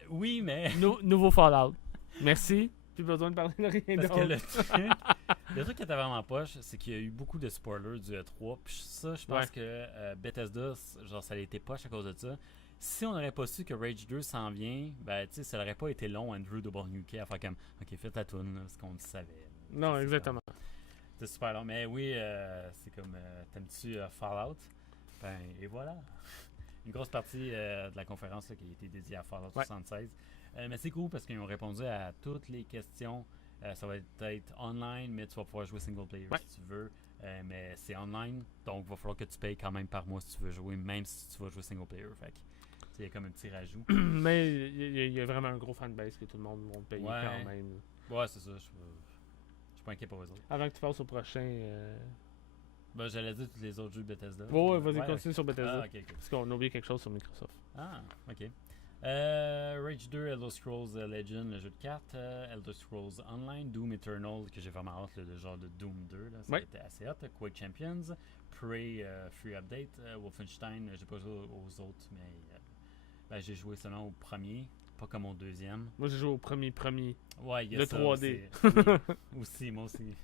Oui, mais... Nouveau Fallout. Merci. Plus besoin de parler de rien d'autre. Parce que le truc qui était vraiment poche, c'est qu'il y a eu beaucoup de spoilers du E3. Puis ça, je pense que Bethesda, genre, ça a été poche à cause de ça. Si on n'aurait pas su que Rage 2 s'en vient, ben, tu sais, ça n'aurait pas été long, Andrew WK, à faire comme, ok, fais ta toune, ce qu'on le savait. Non, exactement. C'est super long. Mais oui, c'est comme, t'aimes-tu Fallout? Ben, et voilà. Une grosse partie de la conférence là, qui a été dédiée à Fallout 76. Mais c'est cool parce qu'ils ont répondu à toutes les questions. Ça va être online, mais tu vas pouvoir jouer single player si tu veux. Mais c'est online, donc il va falloir que tu payes quand même par mois si tu veux jouer, même si tu vas jouer single player. Fait il y a comme un petit rajout. Mais il y a vraiment un gros fanbase que tout le monde va payer quand même. Ouais, c'est ça. Je suis pas inquiet pour eux autres. Avant que tu passes au prochain... Ben, j'allais dire tous les autres jeux Bethesda. Ouais, vas-y, continue sur Bethesda. Okay. Parce qu'on a oublié quelque chose sur Microsoft. Ah, ok. Rage 2, Elder Scrolls Legend, le jeu de cartes, Elder Scrolls Online, Doom Eternal, que j'ai vraiment hâte, le genre de Doom 2, là, ça a été assez hâte, Quake Champions, Prey Free Update, Wolfenstein, j'ai pas joué aux autres, mais j'ai joué seulement au premier, pas comme au deuxième. Moi j'ai joué au premier. Ouais, il y a le ça 3D. Aussi, moi aussi.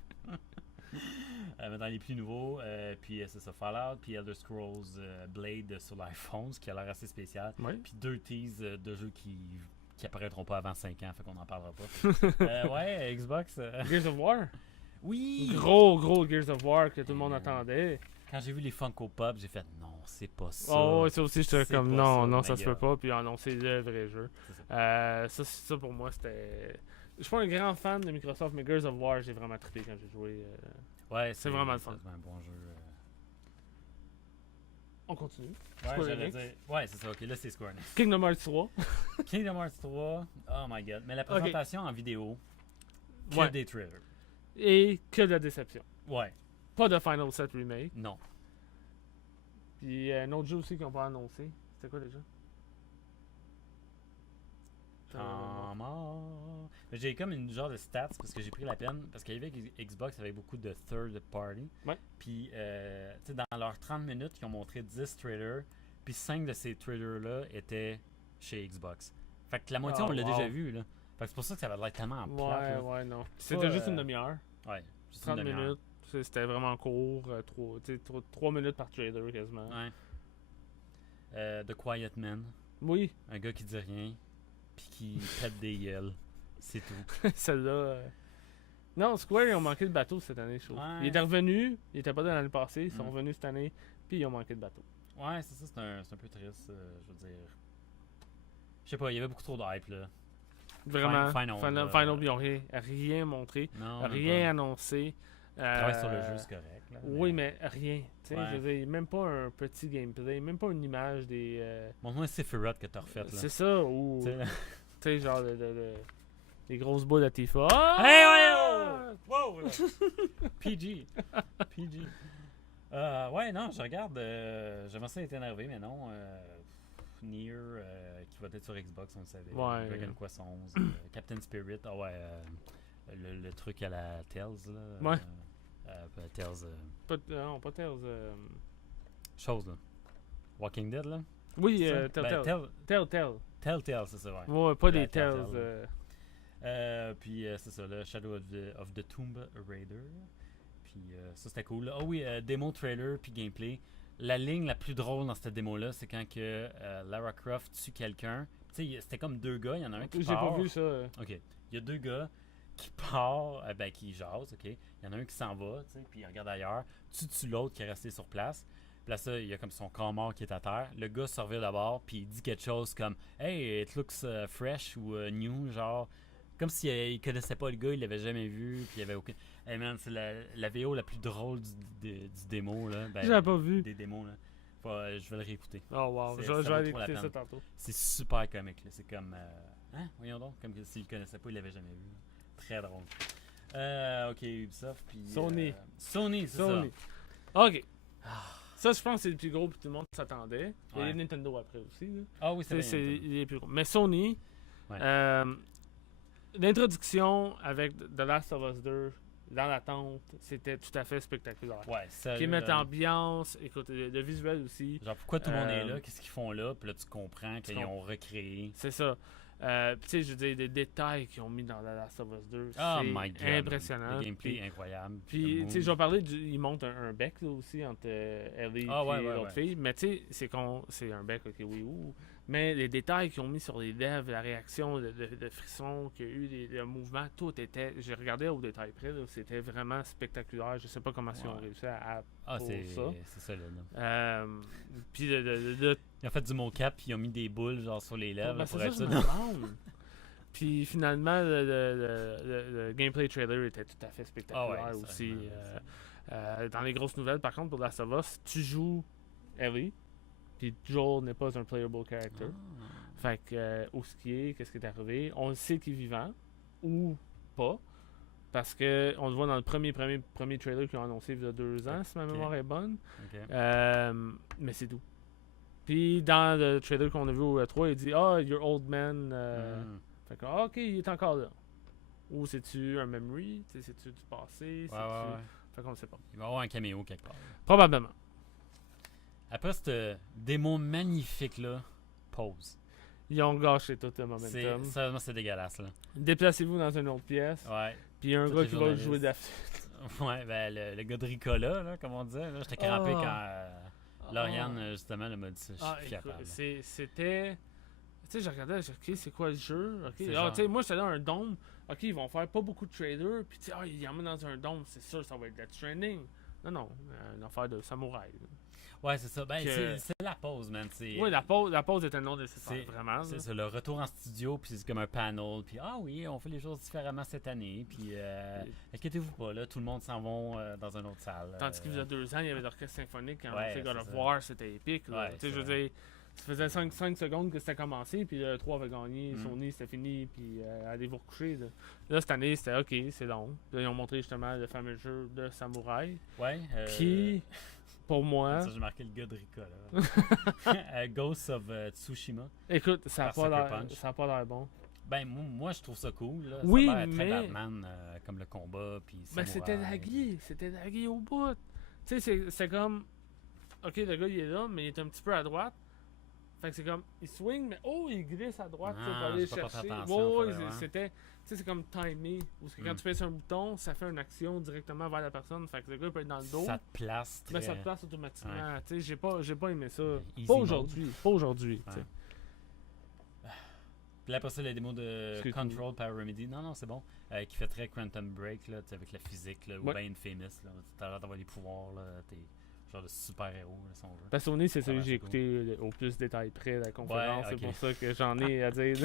dans les plus nouveaux. Puis c'est ça, Fallout, puis Elder Scrolls Blade sur l'iPhone, ce qui a l'air assez spécial. Puis 2 teases de jeux qui apparaîtront pas avant 5 ans, fait qu'on n'en parlera pas. Ouais, Xbox. Gears of War? Oui! Gros Gears of War que tout le monde attendait. Quand j'ai vu les Funko Pop, j'ai fait non, c'est pas ça. Oh, ouais, ça aussi, j'étais comme non, ça se peut pas. Puis non, c'est le vrai jeu. Ça pour moi, c'était. Je suis pas un grand fan de Microsoft, mais Gears of War, j'ai vraiment trippé quand j'ai joué. Ouais, c'est vraiment le fun. C'est un bon jeu. On continue. Ouais, j'allais dire. Ouais, c'est ça. Ok, là, c'est Square Enix. Kingdom Hearts 3. Kingdom Hearts 3. Oh my god. Mais la présentation en vidéo, que des trailers. Et que de la déception. Ouais. Pas de Final 7 Remake. Non. Puis un autre jeu aussi qu'ils n'ont pas annoncé. C'était quoi déjà? Mais j'ai comme une genre de stats parce que j'ai pris la peine. Parce qu'avec Xbox, avait beaucoup de third party. Ouais. Puis, tu sais, dans leurs 30 minutes, ils ont montré 10 trailers. Puis 5 de ces trailers-là étaient chez Xbox. Fait que la moitié, on l'a déjà vu, là. Fait que c'est pour ça que ça va l'air tellement plate. Ouais, non. C'était juste une demi-heure. Ouais. 30 minutes. C'était vraiment court. 3 minutes par trailer quasiment. Ouais. The Quiet Man. Oui. Un gars qui dit rien. Puis qui pète des gueules. C'est tout. Celle-là. Non, Square, ils ont manqué de bateau cette année, je trouve. Ouais. Ils étaient revenus. Ils étaient pas dans l'année passée. Ils sont revenus cette année. Puis ils ont manqué de bateau. Ouais, c'est ça. C'est un peu triste. Je veux dire. Je sais pas, il y avait beaucoup trop de hype, là. Vraiment. Final, ils n'ont rien montré. Non, rien annoncé. Travailler sur le jeu, c'est correct. Là, oui, mais rien. Je veux dire, même pas un petit gameplay, même pas une image des. Montre-moi un Sephiroth que t'as refait. Là. C'est ça, ou. Tu sais, genre, les grosses boules de Tifa. Hey, ouais! Wow! PG. Ouais, non, je regarde. J'aimerais ça être énervé, mais non. Nier, qui va être sur Xbox, on le savait. Ouais. Dragon Quest 11. Captain Spirit. Ah ouais. Le truc à la Tales, là. Ouais. Tales. Non, pas Tales. Chose, là. Walking Dead, là. Oui, Telltale, c'est ça, ouais. Ouais, pas des Tales. Puis c'est ça, là, Shadow of the Tomb Raider. Puis ça, c'était cool. Ah oui, démo, trailer, puis gameplay. La ligne la plus drôle dans cette démo-là, c'est quand que Lara Croft tue quelqu'un. Tu sais, c'était comme 2 gars, il y en a un qui part. J'ai pas vu ça. OK. Il y a 2 gars qui part, qui jasent, OK. Il y en a un qui s'en va, tu sais, puis il regarde ailleurs. Tue l'autre qui est resté sur place. Puis là, ça, il y a comme son corps mort qui est à terre. Le gars se revient d'abord, puis il dit quelque chose comme « Hey, it looks fresh » ou « new », genre... Comme s'il connaissait pas le gars, il l'avait jamais vu, puis il y avait aucun... Hey man, c'est la VO la plus drôle du démo, là. J'ai pas vu. Des démos, là. Je vais le réécouter. Oh wow, je vais aller écouter ça tantôt. C'est super comique, là. C'est comme... Voyons donc, comme s'il connaissait pas, il l'avait jamais vu. Très drôle. OK, Ubisoft, puis... Sony, c'est ça. OK. Ça, je pense que c'est le plus gros, puis tout le monde s'attendait. Il y a Nintendo après aussi. Là. Ah oui, c'est les plus gros. Mais Sony, l'introduction avec The Last of Us 2 dans l'attente, c'était tout à fait spectaculaire. Ouais, ça. Qui met l'ambiance, écoute, le visuel aussi. Genre, pourquoi tout le monde est là, qu'est-ce qu'ils font là, puis là, tu comprends qu'ils ont recréé. C'est ça. Tu sais, je veux dire, les détails qu'ils ont mis dans The Last of Us 2, c'est impressionnant. Le gameplay incroyable. Puis, tu sais, je vais parler il monte un bec là, aussi entre Ellie et l'autre fille. Mais tu sais, c'est un bec, ok, oui, mais les détails qu'ils ont mis sur les lèvres, la réaction, le frisson qu'il y a eu, le mouvement, tout était. J'ai regardé au détail près, là, c'était vraiment spectaculaire. Je sais pas comment ils ont réussi à c'est ça, là. Puis ils ont fait du mocap, puis ils ont mis des boules genre sur les lèvres pour être ça. Puis finalement, le gameplay trailer était tout à fait spectaculaire aussi. Dans les grosses nouvelles, par contre, pour Last of Us, tu joues Ellie. Puis Joel n'est pas un playable character. Fait que, où ce qui est, qu'est-ce qui est arrivé, on le sait qu'il est vivant, ou pas, parce que on le voit dans le premier trailer qu'ils ont annoncé il y a 2 ans, si ma mémoire est bonne. Mais c'est tout. Puis dans le trailer qu'on a vu au E3, il dit « Ah, your old man... Fait que, OK, il est encore là. Ou c'est-tu un memory? C'est-tu du passé? Fait qu'on ne sait pas. Il va y avoir un caméo quelque part. Probablement. Après cette démo magnifique-là, pause. Ils ont gâché tout le momentum. C'est dégueulasse, là. Déplacez-vous dans une autre pièce. Ouais. Puis il y a un gars qui va jouer de la flûte. Ouais, ben le gars de Ricola, là, comme on disait, là, j'étais crampé quand Lauriane, justement, m'a dit ça. Je suis capable. C'était... Tu sais, je regardais, je disais, OK, c'est quoi le jeu? OK, tu genre... sais, moi, j'étais dans un dôme. OK, ils vont faire pas beaucoup de traders. Puis, tu sais, ils en mettent dans un dôme, c'est sûr, ça va être Death Stranding. Non, une affaire de samouraï. Ouais, c'est ça. Ben, c'est la pause, man. Oui, la pause était non nécessaire, vraiment. C'est ça, le retour en studio, puis c'est comme un panel. Puis, oui, on fait les choses différemment cette année. Puis, inquiétez-vous pas, là, tout le monde s'en va dans une autre salle. Tandis qu'il y a 2 ans, il y avait l'orchestre symphonique. Quand on fait God of War, c'était épique. Tu sais, je veux dire, ça faisait 5 secondes que c'était commencé, puis le 3 avait gagné, Sony, c'était fini, puis allez vous recoucher. Là, cette année, c'était OK, c'est long. Là, ils ont montré justement le fameux jeu de samouraï. Ouais. Qui, pour moi... Ça, j'ai marqué le gars de Ricola. Ghost of Tsushima. Écoute, ça n'a pas l'air bon. Ben, moi, je trouve ça cool. Là. Oui, ça a l'air mais... très Batman, comme le combat, puis samouraï. C'était lagué au bout. Tu sais, c'est comme... OK, le gars, il est là, mais il est un petit peu à droite. Fait que c'est comme, il swing, mais il glisse à droite pour aller chercher. C'était, tu sais, c'est comme timé. Où quand tu pèses un bouton, ça fait une action directement vers la personne. Fait que le gars peut être dans le dos. Ça te place. Mais ça te place automatiquement. Tu sais, j'ai pas aimé ça. Easy pas aujourd'hui. Ouais. Puis après ça, la démo de Control par Remedy. Non, c'est bon. Qui fait très Quantum Break, là, avec la physique, là, ou bien Famous. T'as l'air d'avoir les pouvoirs, là. T'es genre de super-héros, si on veut. Parce que Sony, c'est celui que j'ai écouté au plus détail près de la conférence. C'est pour ça que j'en ai à dire.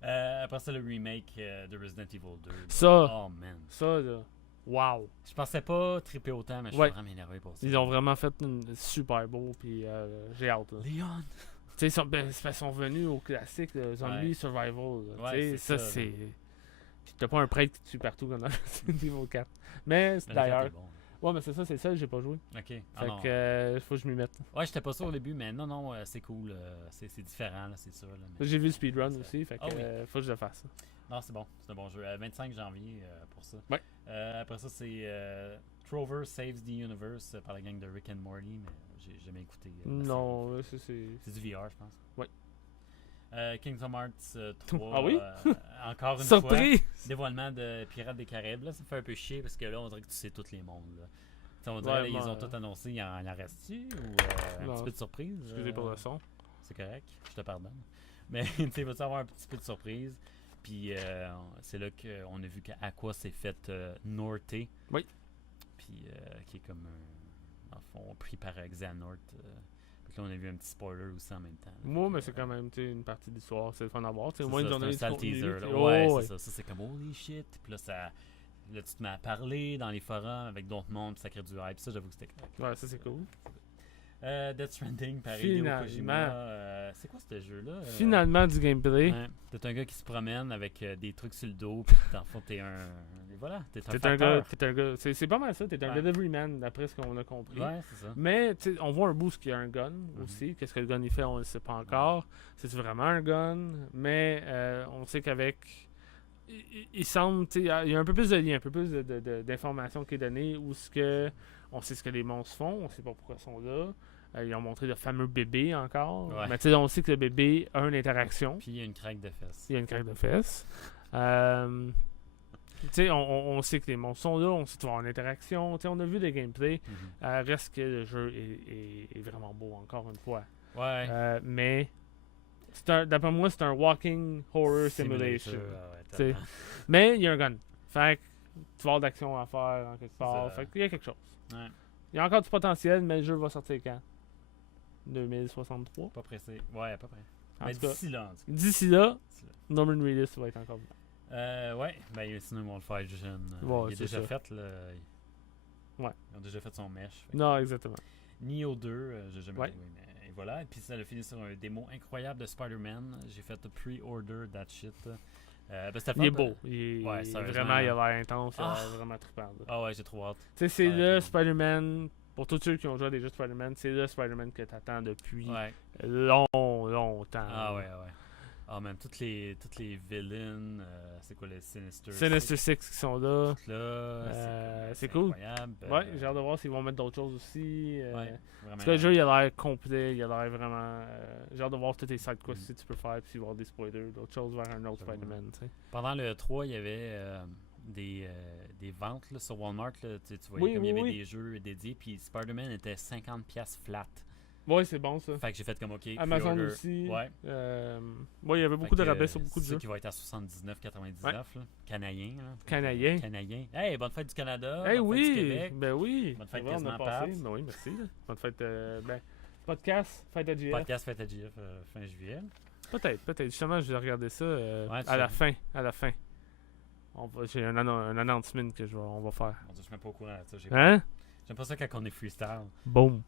Après ça, le remake de Resident Evil 2. Ça, oh man. Ça, là. Wow. Je pensais pas triper autant, mais je suis vraiment énervé pour ça. Ils ont vraiment fait une super beau, puis j'ai hâte. Là. Leon! Tu sais, ils sont venus au classique de Zombie Survival. Ouais, ça, c'est. Puis t'as pas un prêtre qui tue partout comme dans Resident Evil 4. Mais d'ailleurs. Ouais, mais c'est ça que j'ai pas joué. Ok. Fait que faut que je m'y mette. Ouais, j'étais pas sûr au début, mais non, c'est cool. C'est différent, là, c'est sûr. Là, j'ai vu le speedrun aussi, fait que faut que je le fasse. Non, c'est bon. C'est un bon jeu. 25 janvier pour ça. Ouais. Après ça, c'est Trover Saves the Universe par la gang de Rick and Morty, mais j'ai jamais écouté. Non, c'est du VR, je pense. Ouais. Kingdom Hearts 3. Ah oui? Encore une Surpris! fois. Dévoilement de Pirates des Caraïbes. Là, ça me fait un peu chier parce que là, on dirait que tu sais tous les mondes. Là. On dirait qu'ils ont tout annoncé. Il en reste-tu? Ou un petit peu de surprise? Excusez pour le son. C'est correct. Je te pardonne. Mais tu sais, vas-tu avoir un petit peu de surprise? Puis c'est là qu'on a vu qu'Aqua s'est fait Norte. Oui. Puis qui est comme dans le fond, pris par Xehanort. Là, on a vu un petit spoiler aussi en même temps. Moi, mais c'est quand même une partie d'histoire. C'est le fun à voir. C'est un sale teaser. Ouais, c'est ça. Ça, c'est comme holy shit. Puis là, là, tu te mets à parler dans les forums avec d'autres mondes. Ça crée du hype. Ça, j'avoue que c'était correct. Ouais, ça, c'est cool. Death Stranding par Hideo Kojima. C'est quoi ce jeu-là? Finalement, du gameplay. Ouais. T'es un gars qui se promène avec des trucs sur le dos. Puis dans le fond, t'es un. Voilà, t'es un gars. C'est pas mal ça. T'es un delivery man, d'après ce qu'on a compris. Ouais, c'est ça. Mais on voit un boost qui a un gun aussi. Qu'est-ce que le gun il fait, on ne sait pas encore. C'est vraiment un gun. Mais on sait qu'avec. Il semble, il y a un peu plus de lien, un peu plus d'informations qui est donnée. Où on sait ce que les monstres font. On sait pas pourquoi ils sont là. Ils ont montré le fameux bébé encore. Ouais. Mais on sait que le bébé a une interaction. Puis il y a une craque de fesses. Il y a une craque de fesses. On sait que les monstres sont là, on sait qu'il va y avoir une interaction. On a vu des gameplays. Reste que le jeu est vraiment beau, encore une fois. Ouais. Mais d'après moi, c'est un walking horror simulation. Mais il y a un gun. Fait que tu vas avoir d'action à faire en quelque part. Fait qu'il y a quelque chose. Ouais. Il y a encore du potentiel, mais le jeu va sortir quand 2063. Pas pressé. Ouais, à peu près. Mais d'ici là, d'ici là, Norman Reedus va être encore bien. Ouais, ben sinon ils vont le faire jeune. Il est déjà fait, là. Ouais. Ils ont déjà fait son mesh. Non, exactement. Nioh 2, j'ai jamais joué, mais voilà. Et puis ça a fini sur un démo incroyable de Spider-Man. J'ai fait pre-order that shit. Il est beau. Vraiment, il a l'air intense. Il a l'air vraiment trippant. Ah ouais, j'ai trop hâte. C'est le Spider-Man. Pour tous ceux qui ont joué à des jeux de Spider-Man, c'est le Spider-Man que t'attends depuis longtemps. Ah ouais. Ah, même toutes les villains, c'est quoi les Sinister Six qui sont là. C'est cool. Incroyable. Ouais, j'ai hâte de voir s'ils vont mettre d'autres choses aussi. Vraiment. Parce que le jeu, il a l'air complet, il a l'air vraiment. J'ai hâte de voir toutes les side quests que tu peux faire, puis voir des spoilers, d'autres choses vers un autre Spider-Man. Pendant le 3, il y avait des ventes là, sur Walmart. Là, tu voyais comme il y avait des jeux dédiés. Puis Spider-Man était 50$ flat. Ouais, c'est bon ça. Fait que j'ai fait comme OK. Amazon pre-order. aussi. Ouais. Il y avait beaucoup de rabais sur beaucoup de jeux. jeux. Qui va être à 79,99$. Ouais. Là. Canadien. Là. Canadien. Hey, bonne fête du Canada. Hey, bonne oui. fête du Québec. Ben oui. Bonne fête on a quasiment passé. Pat. Ben oui, merci. Bonne fête. Podcast, fête à JF. Podcast fête à JF fin juillet. Peut-être. Justement, je vais regarder ça Ouais, à la fin. J'ai un announcement que on va faire. Mon Dieu, je suis même pas au courant de ça. J'aime pas ça quand on est freestyle. Boom.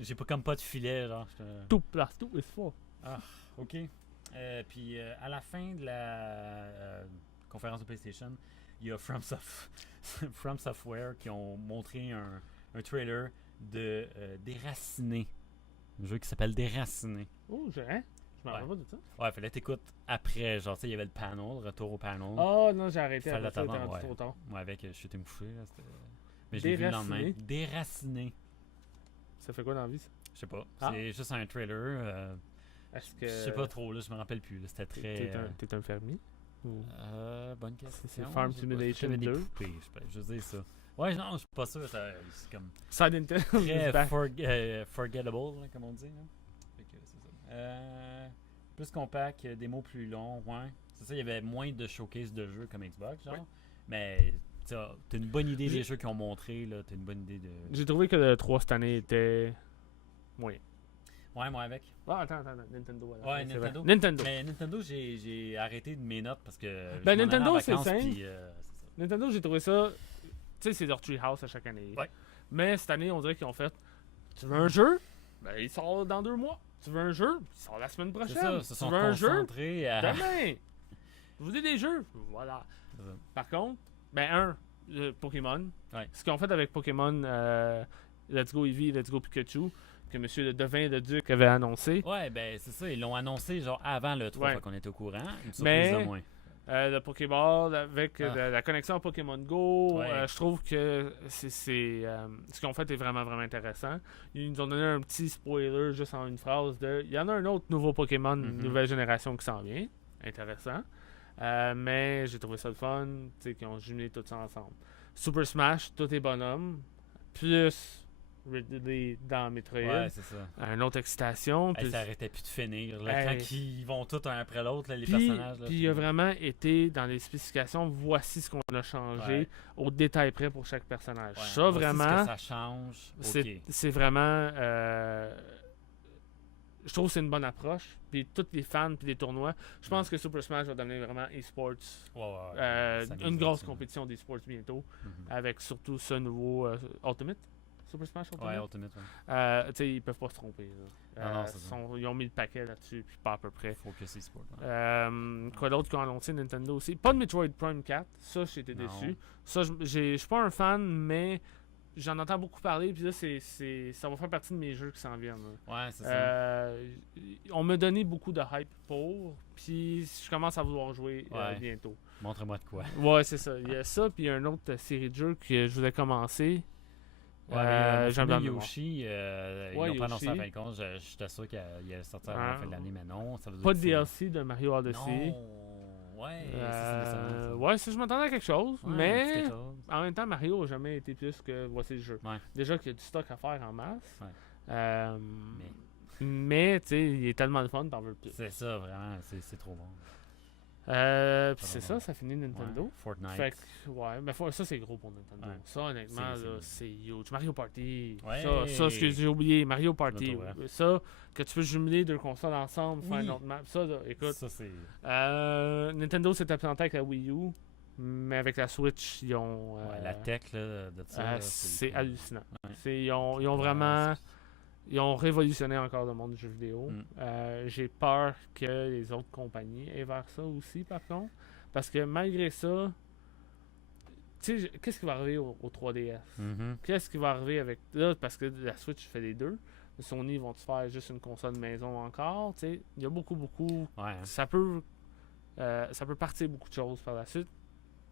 J'ai pas de filet, genre. Tout place, tout is fort. Ah, ok. Puis à la fin de la conférence de PlayStation, il y a From Software qui ont montré un trailer de Déraciné. Un jeu qui s'appelle Déraciné. Oh, je m'en rappelle pas de ça. Ouais, fallait t'écouter après. Genre, tu sais, il y avait le panel, retour au panel. Oh non, j'ai arrêté Fallait après ça, attendre, trop tard. Ouais, avec Je suis couché. Mais je l'ai vu le lendemain. Déraciné. Ça fait quoi dans la vie, ça? Je sais pas. C'est juste un trailer. Est-ce que... Je sais pas trop, là, je me rappelle plus. Là. C'était très. T'es un fermier? Ou... Bonne question. C'est Farm Simulation 2. Des poupées, je veux dire ça. Ouais, non, je suis pas sûr. C'est comme. Side Intel. Très forgettable, là, comme on dit. Là. Fait que c'est ça. Plus compact, des mots plus longs, ouais. C'est ça, il y avait moins de showcase de jeux comme Xbox, genre. Ouais. Mais. T'as une bonne idée des jeux qu'ils ont montré, là. T'as une bonne idée de. J'ai trouvé que le 3 cette année était moyen. Ouais, moi avec. Ah, attends, Nintendo. Ouais, Nintendo. Mais Nintendo, j'ai arrêté de mes notes parce que. Ben, Nintendo, c'est simple. Puis, Nintendo, j'ai trouvé ça. Tu sais, c'est leur Treehouse à chaque année. Ouais. Mais cette année, on dirait qu'ils ont fait. Tu veux un jeu? Ben, il sort dans 2 mois. Tu veux un jeu? Il sort la semaine prochaine. C'est ça, tu veux un jeu? Demain. Je vous dis des jeux. Voilà. Par contre, Pokémon. Ouais. Ce qu'ils ont fait avec Pokémon Let's Go Eevee, Let's Go Pikachu, que M. le Devin de Duc avait annoncé. Ouais, ben c'est ça, ils l'ont annoncé genre avant le 3, fait qu'on était au courant. Une surprise mais, de moins. Le Pokéball avec la connexion à Pokémon Go, je trouve que ce qu'ils ont fait est vraiment, vraiment intéressant. Ils nous ont donné un petit spoiler juste en une phrase de il y en a un autre nouveau Pokémon, nouvelle génération qui s'en vient. Intéressant. Mais j'ai trouvé ça le fun, qu'ils ont jumelé tout ça ensemble. Super Smash, tous les bonhommes, plus Ridley dans Metroid. Ouais, c'est ça. Une autre excitation. Hey, ça arrêtait plus de finir. Là, quand ils vont tous un après l'autre, les personnages. Là, puis il a vraiment été dans les spécifications, voici ce qu'on a changé au détail près pour chaque personnage. Ouais, ça, vraiment. Ce que ça change. C'est vraiment. Je trouve que c'est une bonne approche. Puis tous les fans puis les tournois, je pense que Super Smash va devenir vraiment e-sports. Une grosse compétition d'e-sports bientôt. Avec surtout ce nouveau Ultimate. Super Smash Ultimate? Ouais, Ultimate. Tu sais, ils peuvent pas se tromper. Ils ont mis le paquet là-dessus, puis pas à peu près. Faut que c'est e-sport. Quoi d'autre qu'ils ont annoncé Nintendo aussi? Pas de Metroid Prime 4. Ça, j'étais déçu. Ça, je suis pas un fan, mais j'en entends beaucoup parler, puis là, ça va faire partie de mes jeux qui s'en viennent. Ouais, c'est ça. On m'a donné beaucoup de hype pour, puis je commence à vouloir jouer bientôt. Montre-moi de quoi. Ouais, c'est ça. Il y a ça, puis il y a une autre série de jeux que je voulais commencer. Yoshi, ils n'ont pas annoncé à la fin de compte. J'étais sûr qu'il allait sortir à la fin de l'année, mais non. Ça veut dire pas de DLC de Mario Odyssey. Ouais, ça, je m'attendais à quelque chose, mais en même temps, Mario n'a jamais été plus que voici le jeu. Ouais. Déjà qu'il y a du stock à faire en masse. Ouais. Mais tu sais, il est tellement le fun, t'en veux plus. C'est ça, vraiment, c'est trop bon. Puis c'est ça finit Nintendo. Ouais, Fortnite. Fait que, mais ça c'est gros pour Nintendo. Ouais. Ça, honnêtement, c'est huge. Mario Party. Ouais. Ça, ce que j'ai oublié, Mario Party. Ça, que tu peux jumeler deux consoles ensemble, faire une autre map. Ça, là, écoute. Ça, c'est. Nintendo s'est implanté avec la Wii U, mais avec la Switch, ils ont. la tech là, de ça. C'est hallucinant. Ouais. Ils ont vraiment. Ils ont révolutionné encore le monde du jeu vidéo. J'ai peur que les autres compagnies aient vers ça aussi, par contre. Parce que malgré ça, tu sais, qu'est-ce qui va arriver au 3DS? Qu'est-ce qui va arriver avec... Là, parce que la Switch fait les deux. Sony vont-tu faire juste une console maison encore? Tu sais, il y a beaucoup... Ouais. Ça peut partir beaucoup de choses par la suite.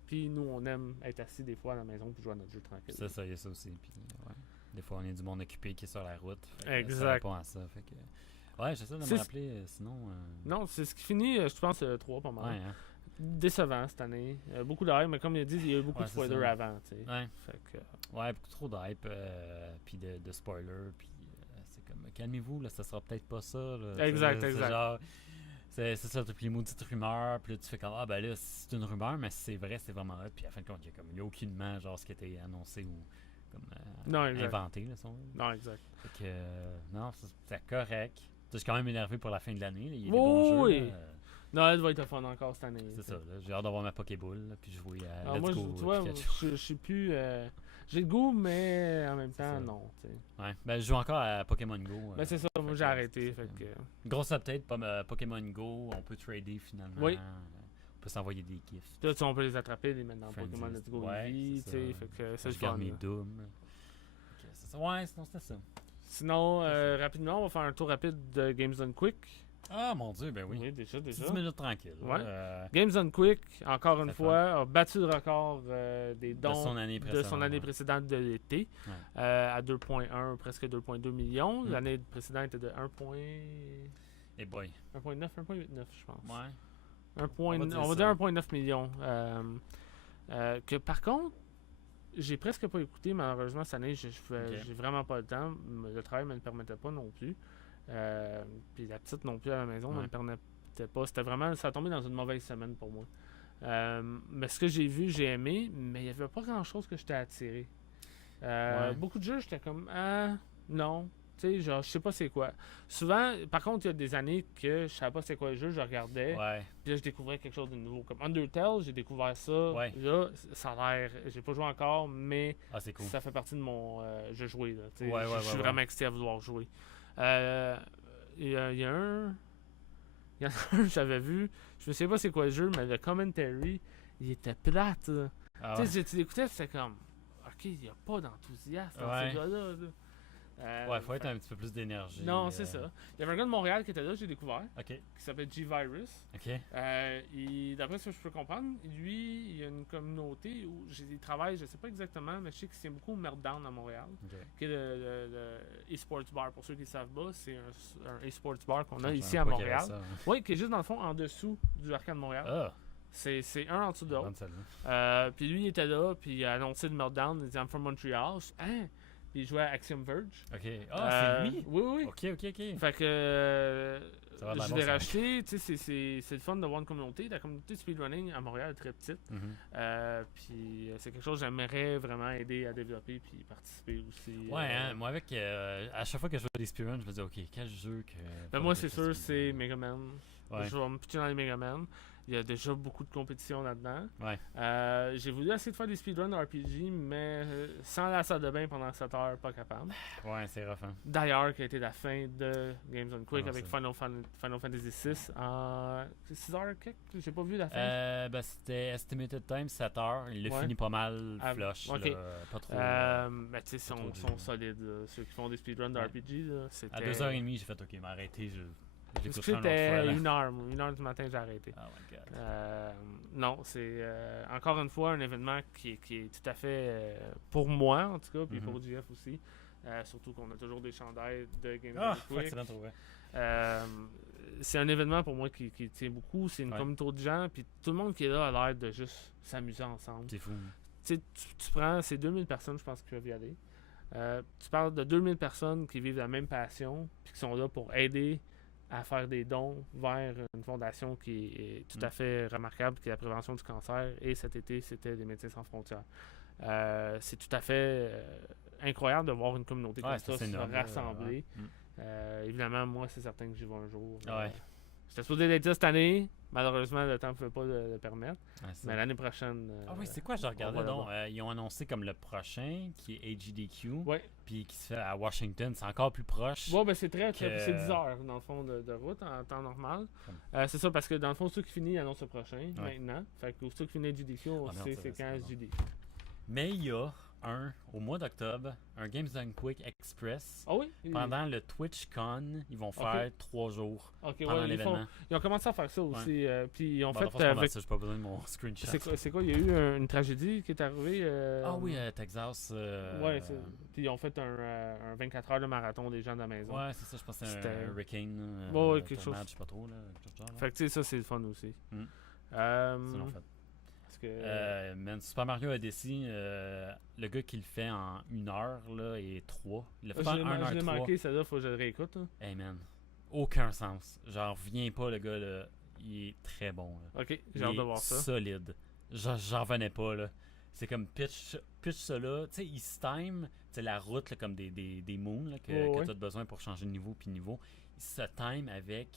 Puis nous, on aime être assis des fois à la maison pour jouer à notre jeu tranquille. C'est ça, il y a ça aussi. Puis, des fois, on est du monde occupé qui est sur la route. Exact. Ça répond à ça. Fait que... Ouais, j'essaie de me rappeler, sinon... Non, c'est ce qui finit, je pense, 3 pas mal. Ouais, hein? décevant cette année. Beaucoup de hype, mais comme il a dit, il y a eu beaucoup de spoilers avant. Ouais. Ouais, beaucoup trop de hype, puis de spoilers, puis c'est comme, calmez-vous, là, ça sera peut-être pas ça. Là, exact. C'est ça, puis les maudites rumeurs, puis là, tu fais comme, ah ben là, c'est une rumeur, mais c'est vrai, c'est vraiment vrai, puis à la fin de compte, il y a aucunement, genre, ce qui a été annoncé ou comme inventé, là, Non, exact. Fait que, non, c'est correct. Je suis quand même énervé pour la fin de l'année, là. Il y a des bons jeux, là. Noël va être fun encore cette année. C'est ça, là. J'ai hâte d'avoir ma Pokéball, là, puis jouer à Let's Go. Tu vois, je suis plus... j'ai le goût, mais en même temps, non. T'sais. Ouais, ben je joue encore à Pokémon Go. Ben c'est ça, moi j'ai arrêté. Fait que... Grosse update, Pokémon Go, on peut trader finalement. Oui. On peut s'envoyer des gifts. Là, on peut les attraper, les mettre dans Pokémon Let's Go Eevee, fait que c'est le fun. Doom. Ouais, sinon c'était ça. Sinon, rapidement, on va faire un tour rapide de Games Done Quick. Ah mon dieu, ben oui. Oui, déjà. 10 minutes tranquille. Ouais. Games Done Quick, encore une fois, a battu le record des dons de son année précédente de l'été à 2.1, presque 2.2 millions. L'année précédente était de 1. Eh boy. 1.9, 1.89, je pense. Ouais. On va dire 1.9 millions. Que par contre, j'ai presque pas écouté, malheureusement, cette année, j'ai vraiment pas le temps. Le travail me le permettait pas non plus. Puis la petite non plus à la maison ne me permettait pas. C'était vraiment, ça a tombé dans une mauvaise semaine pour moi. Mais ce que j'ai vu, j'ai aimé, mais il n'y avait pas grand chose que j'étais attiré. Beaucoup de jeux, j'étais comme non. Tu sais, genre, je sais pas c'est quoi. Souvent, par contre, il y a des années que je savais pas c'est quoi le jeu, je regardais. Puis là, je découvrais quelque chose de nouveau. Comme Undertale, j'ai découvert ça. Là, ça a l'air. J'ai pas joué encore, mais cool. Ça fait partie de mon jeu joué. Là, je suis vraiment excité à vouloir jouer. Il y en a un que j'avais vu, je ne sais pas c'est quoi le jeu, mais le commentary, il était plate. Tu sais, tu l'écoutais, c'était comme, ok, il n'y a pas d'enthousiasme dans ces gars-là. Faut être un petit peu plus d'énergie. Non, c'est ça. Il y avait un gars de Montréal qui était là, j'ai découvert, qui s'appelle G-Virus. D'après ce que je peux comprendre, lui, il y a une communauté où il travaille, je sais pas exactement, mais je sais qu'il tient beaucoup au Meltdown à Montréal, qui est le e-sports bar. Pour ceux qui ne savent pas, c'est un e-sports bar qu'on a ici à Montréal. Oui, qui est juste dans le fond en dessous du Arcade Montréal. C'est un en dessous de l'autre. Puis lui, il était là, puis il a annoncé le Meltdown, il dit I'm from Montreal. Puis il jouait à Axiom Verge. C'est lui? Oui. Ok. Fait que je l'ai racheté. Tu sais, c'est le fun de voir une communauté. La communauté de speedrunning à Montréal est très petite. Puis c'est quelque chose que j'aimerais vraiment aider à développer puis participer aussi. Moi avec à chaque fois que je joue à des speedruns, je me dis ok, quel jeu que. Moi c'est sûr c'est Mega Man. Je vais me pitcher dans les Mega Man. Il y a déjà beaucoup de compétition là-dedans. J'ai voulu essayer de faire des speedruns RPG, mais sans la salle de bain pendant 7 heures, pas capable. C'est rough. D'ailleurs, qui a été la fin de Games on Quick avec Final Fantasy VI en 6 heures quelque. J'ai pas vu la fin. C'était Estimated Time 7 heures. Il l'a fini pas mal flush. Là, pas trop. Mais tu sais, sont solides. Ceux qui font des speedruns de RPG. Là, à 2h30, j'ai fait ok, m'arrêter. C'était 1h du matin, j'ai arrêté. Oh my God. Non, c'est encore une fois un événement qui est tout à fait pour moi en tout cas, puis pour JF aussi. Surtout qu'on a toujours des chandails de Game of Quick. C'est un événement pour moi qui tient beaucoup. C'est une communauté de gens, puis tout le monde qui est là a l'air de juste s'amuser ensemble. C'est fou. Tu prends ces 2000 personnes, je pense, qui peuvent y aller. Tu parles de 2000 personnes qui vivent la même passion, puis qui sont là pour aider à faire des dons vers une fondation qui est tout à fait remarquable, qui est la prévention du cancer. Et cet été, c'était les Médecins sans frontières. C'est tout à fait incroyable de voir une communauté comme ça se rassembler. Évidemment, moi, c'est certain que j'y vais un jour. J'étais supposé d'être là cette année. Malheureusement, le temps ne pouvait pas le permettre. Mais l'année prochaine... c'est quoi? Je regardais donc. Ils ont annoncé comme le prochain, qui est AGDQ. Puis qui se fait à Washington. C'est encore plus proche. C'est très... C'est 10 heures, dans le fond, de route en temps normal. C'est ça, parce que dans le fond, ceux qui finissent annoncent le prochain, maintenant. Fait que ceux qui finissent AGDQ, on sait c'est quand AGDQ. Mais il y a au mois d'octobre, un Games Done Quick Express. Pendant le TwitchCon, ils vont faire 3 jours pendant l'événement. Ils ont commencé à faire ça aussi. Puis ils ont fait... j'ai pas besoin de mon screenshot. C'est quoi? Il y a eu une tragédie qui est arrivée. Texas. Puis ils ont fait un 24 heures de marathon des gens de la maison. C'est ça. Je pense que c'était un hurricane. Quelque chose. Je sais pas trop. Fait que tu sais, ça, c'est le fun aussi. Sinon, fait. Parce que... Man, Super Mario Odyssey, le gars qui le fait en 1 heure là, et 3. Il l'a fait en 1 heure 3. Je l'ai manqué, celle-là, faut que je le réécoute. Hein. Hey man, aucun sens. Genre, reviens pas, le gars, là. Il est très bon. Là. Ok, j'ai hâte de voir ça. Solide. J'en revenais pas, là. C'est comme pitch ça là. Tu sais, il se time, tu sais, la route, là, comme des moons là, que tu as besoin pour changer de niveau puis niveau. Il se time avec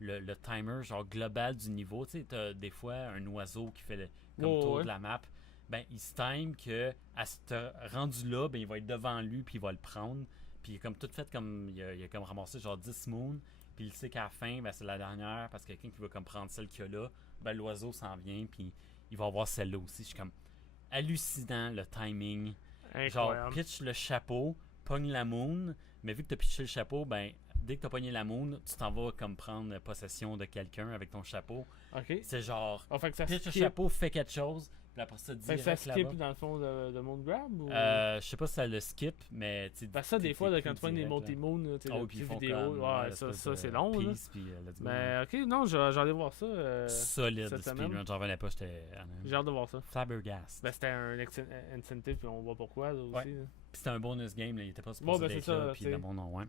le timer, genre global du niveau. Tu sais, t'as des fois un oiseau qui fait le tour de la map. Ben, il se time que à ce rendu là, ben, il va être devant lui puis il va le prendre. Puis comme tout fait comme il a comme ramassé genre 10 moons. Puis il sait qu'à la fin, ben, c'est la dernière parce que quelqu'un qui veut comme prendre celle qu'il y a là, ben, l'oiseau s'en vient puis il va avoir celle-là aussi. Je suis comme hallucinant le timing. Incroyable. Genre pitch le chapeau, pogne la moon, mais vu que tu as pitché le chapeau, ben dès que tu as pogné la moon, tu t'en vas comme prendre possession de quelqu'un avec ton chapeau. Ok. C'est genre ça pitch le chapeau, fait quelque chose. Puis après ça, direct ça skip là-bas. dans le fond de Moon Grab ou... Je sais pas si ça le skip, mais ça, des fois, quand tu vois des multi-moon, tu sais, des petites vidéos, ça c'est long. Mais ok, non, j'allais voir ça. Solide, speedrun, j'en revenais pas, j'étais. J'ai hâte de voir ça. Flabbergast. C'était un incentive, puis on voit pourquoi là, aussi. Puis c'était un bonus game, là, il était pas supposé d'être ça, là, puis le bon nom, ouais.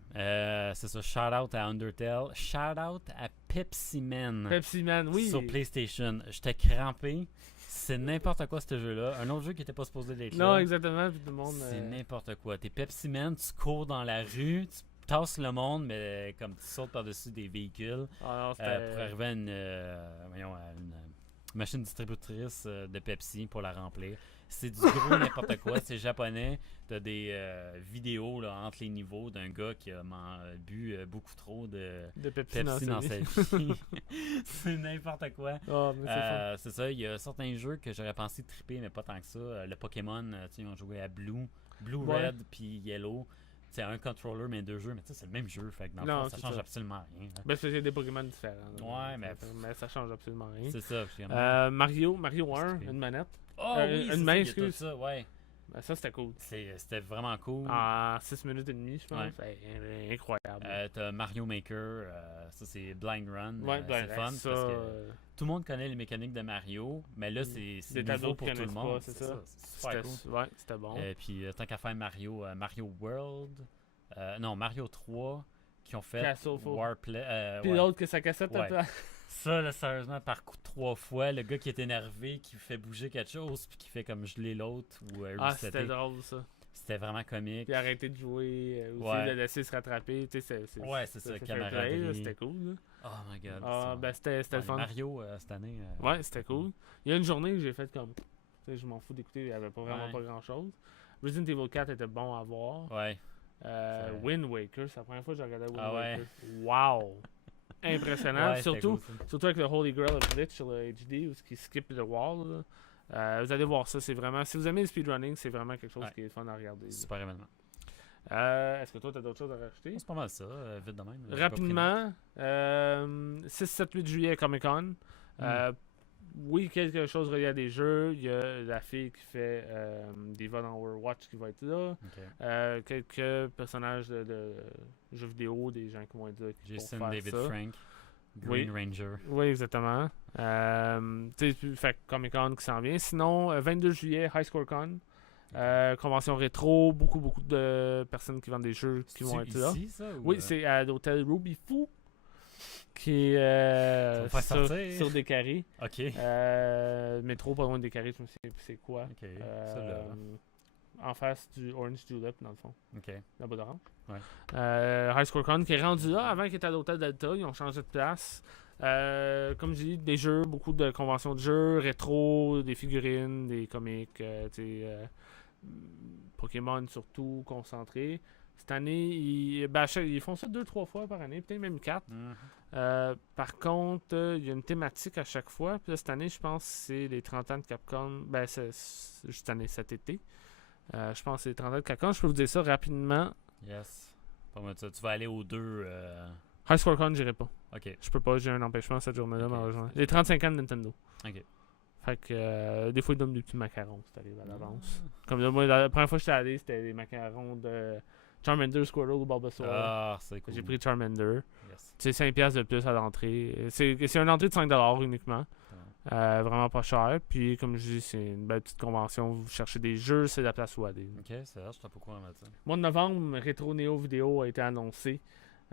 C'est ça, shout out à Undertale, shout out à Pepsi Man. Pepsi Man, oui. Sur PlayStation. J'étais crampé. C'est n'importe quoi ce jeu-là. Un autre jeu qui était pas supposé d'être là. Non, exactement. Puis tout le monde. C'est n'importe quoi. T'es Pepsi Man, tu cours dans la rue, tu tasses le monde, mais comme tu sautes par-dessus des véhicules pour arriver à une machine distributrice de Pepsi pour la remplir. C'est du gros n'importe quoi. C'est japonais. T'as des vidéos là, entre les niveaux d'un gars qui a bu beaucoup trop de Pepsi dans sa vie. C'est n'importe quoi. C'est ça. Il y a certains jeux que j'aurais pensé triper, mais pas tant que ça. Le Pokémon, ils ont joué à Blue, Red, puis Yellow. C'est un controller, mais 2 jeux. Mais c'est le même jeu. Fait que dans le fond, ça change absolument rien. C'est des Pokémon différents. Ouais, mais ça change absolument rien. C'est ça. Mario 1, une manette. Oui, une main, excuse. Ça, ouais. Ça, c'était cool. C'était vraiment cool. En 6 minutes et demie, je pense. Ouais. Incroyable. T'as Mario Maker, ça c'est Blind Run. C'est fun parce que tout le monde connaît les mécaniques de Mario, mais là c'est nouveau pour tout le monde. C'est ça. Super cool. Ouais, c'était bon. Puis tant qu'à faire Mario World, Mario 3 qui ont fait Warplay. Puis l'autre que sa cassette Ça, là, sérieusement, par coup 3 fois, le gars qui est énervé, qui fait bouger quelque chose, puis qui fait comme geler l'autre ou c'était drôle, ça. C'était vraiment comique. Puis arrêter de jouer, aussi de laisser se rattraper. C'est ça, camaraderie. C'était cool. Là. Oh my god. C'était le fun. Mario, cette année. Ouais, c'était cool. Il y a une journée que j'ai fait comme... je m'en fous d'écouter, il n'y avait vraiment pas grand-chose. Resident Evil 4 était bon à voir. Ouais. Wind Waker, c'est la première fois que j'ai regardé Wind Waker. Wow! Impressionnant, surtout avec le Holy Grail of Glitch sur le HD où il skip le wall. Vous allez voir ça, c'est vraiment. Si vous aimez le speedrunning, c'est vraiment quelque chose qui est fun à regarder. Super événement. Est-ce que toi, tu as d'autres choses à rajouter? C'est pas mal ça, vite de même. Rapidement, 6, 7, 8 juillet Comic-Con. Oui, quelque chose relié à des jeux. Il y a la fille qui fait des vols dans Overwatch qui va être là. Quelques personnages de jeux vidéo, des gens qui vont être là. Jason David Frank, Green Ranger. Oui, exactement. Fait Comic-Con qui s'en vient. Sinon, 22 juillet, High Score Con. Convention rétro, beaucoup de personnes qui vendent des jeux qui vont être là. Ça, oui, c'est à l'hôtel Ruby Foo. Qui est sur des carrés. OK. Métro, pas loin des carrés, je me souviens plus c'est quoi. OK. En face du Orange Julep, dans le fond. OK. La boîte d'orange. Ouais. High Score Con qui est rendu là. Avant qu'il était à l'hôtel Delta, ils ont changé de place. Comme je dis, des jeux, beaucoup de conventions de jeux, rétro, des figurines, des comics, Pokémon surtout, concentrés. Cette année, ils font ça 2-3 fois par année, peut-être même 4. Par contre, il y a une thématique à chaque fois. Puis là, cette année, je pense que c'est les 30 ans de Capcom. C'est juste cet été. Je pense que c'est les 30 ans de Capcom. Je peux vous dire ça rapidement. Yes. Tu vas aller aux 2. High Score Con, j'irai pas. OK. Je peux pas, j'ai un empêchement cette journée-là, malheureusement. Les 35 ans de Nintendo. OK. Fait que des fois, ils donnent des petits macarons si t'arrives à l'avance. Comme là, moi, la première fois que j'étais allé, c'était des macarons de Charmander, Squirtle ou Bulbasaur. Ah, c'est cool. J'ai pris Charmander. Yes. C'est 5$ de plus à l'entrée. C'est une entrée de 5$ uniquement. Vraiment pas cher. Puis, comme je dis, c'est une belle petite convention. Vous cherchez des jeux, c'est la place où aller. Ok, c'est vrai, je sais pas pourquoi on va ça. Mois de novembre, Rétro Néo Vidéo a été annoncé.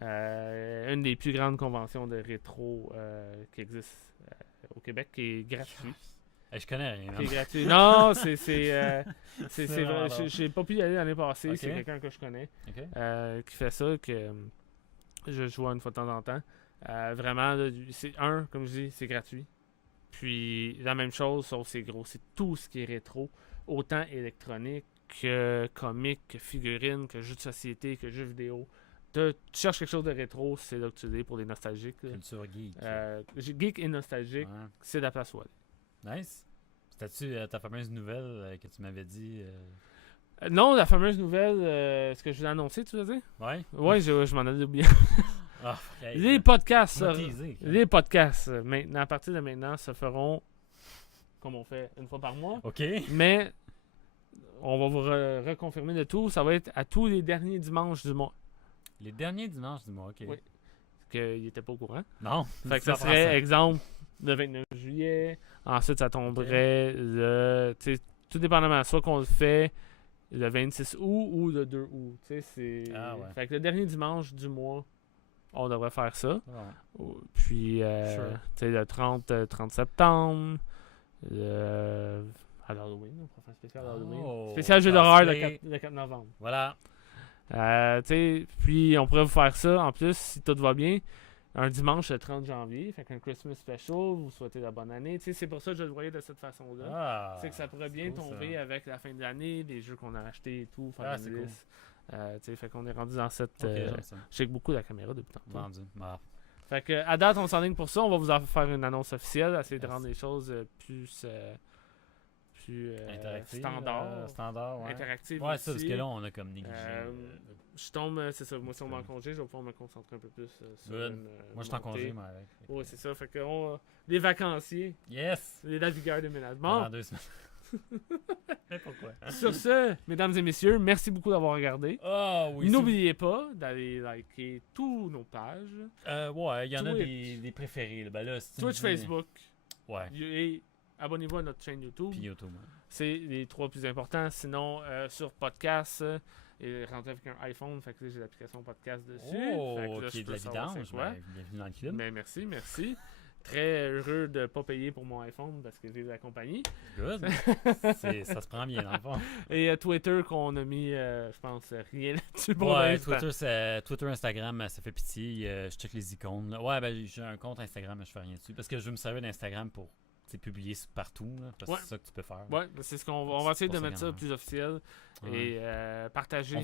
Une des plus grandes conventions de rétro qui existe au Québec, qui est gratuite. Je connais rien. Qui est gratuit. Non, c'est vrai. J'ai pas pu y aller l'année passée. Okay. C'est quelqu'un que je connais qui fait ça, que je joue une fois de temps en temps. Vraiment, c'est comme je dis, c'est gratuit. Puis la même chose, sauf c'est gros. C'est tout ce qui est rétro, autant électronique que comique, que figurines, que jeux de société, que jeux vidéo. Tu cherches quelque chose de rétro, c'est là que tu es pour les nostalgiques. Culture geek. Geek et nostalgique, c'est la place où aller. Nice. C'était-tu ta fameuse nouvelle que tu m'avais dit Non, la fameuse nouvelle, ce que je voulais annoncer, tu veux dire? Ouais. Ouais, je m'en ai oublié. Okay, les podcasts, maintenant, à partir de maintenant, se feront comme on fait une fois par mois. OK. Mais on va vous reconfirmer le tout. Ça va être à tous les derniers dimanches du mois. Les derniers dimanches du mois, OK. Oui. Parce qu'il n'était pas au courant. Non. Fait que ça serait, exemple, le 29 juillet. Ensuite, ça tomberait le... Tout dépendamment. Soit qu'on le fait le 26 août ou le 2 août. C'est... Fait que le dernier dimanche du mois, on devrait faire ça. Puis, le 30 septembre, à l'Halloween, on pourrait faire un spécial Halloween. Spécial jeu d'horreur le 4 novembre. Voilà. Puis, on pourrait vous faire ça, en plus, si tout va bien, un dimanche le 30 janvier. Fait qu'un Christmas special, vous souhaitez la bonne année. C'est pour ça que je le voyais de cette façon-là. C'est que ça pourrait bien tomber avec la fin de l'année, les jeux qu'on a achetés et tout, faire une liste. Fait qu'on est rendu dans cette... je check beaucoup la caméra depuis tantôt. Vendu. Fait que, à date, on s'enligne pour ça. On va vous en faire une annonce officielle, essayer de rendre les choses plus standard, ouais. Interactive ouais, aussi. Ça, parce que là, on a comme négligé. Je tombe, c'est ça, moi, si on m'en congé, je vais pouvoir me concentrer un peu plus sur moi, je suis en congé, moi, avec. Oui, c'est ça. Fait que les vacanciers. Yes! Les navigueurs de ménagement. Pendant 2 semaines. Pourquoi? Sur ce, mesdames et messieurs, merci beaucoup d'avoir regardé. N'oubliez pas d'aller liker tous nos pages. Ouais, il y en a des préférés. Là. Ben là, Twitch, Facebook. Ouais. Et abonnez-vous à notre chaîne YouTube. Puis YouTube. Ouais. C'est les 3 plus importants. Sinon, sur podcast, rentrez avec un iPhone. Fait que j'ai l'application podcast dessus. Qui est de la vidange. Bienvenue dans le club. Mais merci. Très heureux de ne pas payer pour mon iPhone parce que j'ai la compagnie. Good. Ça se prend bien dans le fond. Et Twitter qu'on a mis, je pense, rien là-dessus pour Twitter, Instagram, ça fait pitié. Je check les icônes. Là. Ouais, j'ai un compte Instagram, mais je fais rien dessus. Parce que je veux me servir d'Instagram pour publier partout. Là, parce que c'est ça que tu peux faire. Ouais, c'est ce qu'on va essayer de mettre ça plus officiel. Et partager.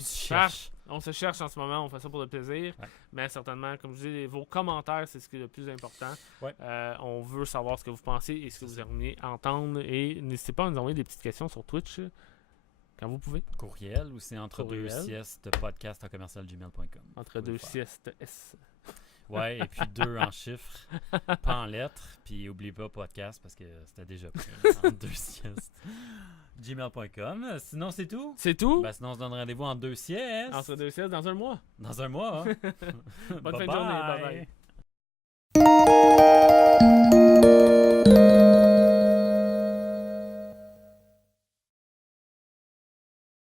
On se cherche en ce moment, on fait ça pour le plaisir. Ouais. Mais certainement, comme je dis, vos commentaires, c'est ce qui est le plus important. Ouais. On veut savoir ce que vous pensez et ce que vous aimeriez entendre. Et n'hésitez pas à nous envoyer des petites questions sur Twitch quand vous pouvez. Courriel ou c'est entre deux siestes podcast@gmail.com. Entre deux siestes S. Ouais, et puis 2 en chiffres, pas en lettres. Puis n'oubliez pas podcast parce que c'était déjà pris en 2 siestes. gmail.com. Sinon, c'est tout? C'est tout? Ben, sinon, on se donne rendez-vous en 2 siestes. Entre 2 siestes dans un mois. Dans un mois, hein? Bonne fin de journée. Bye bye.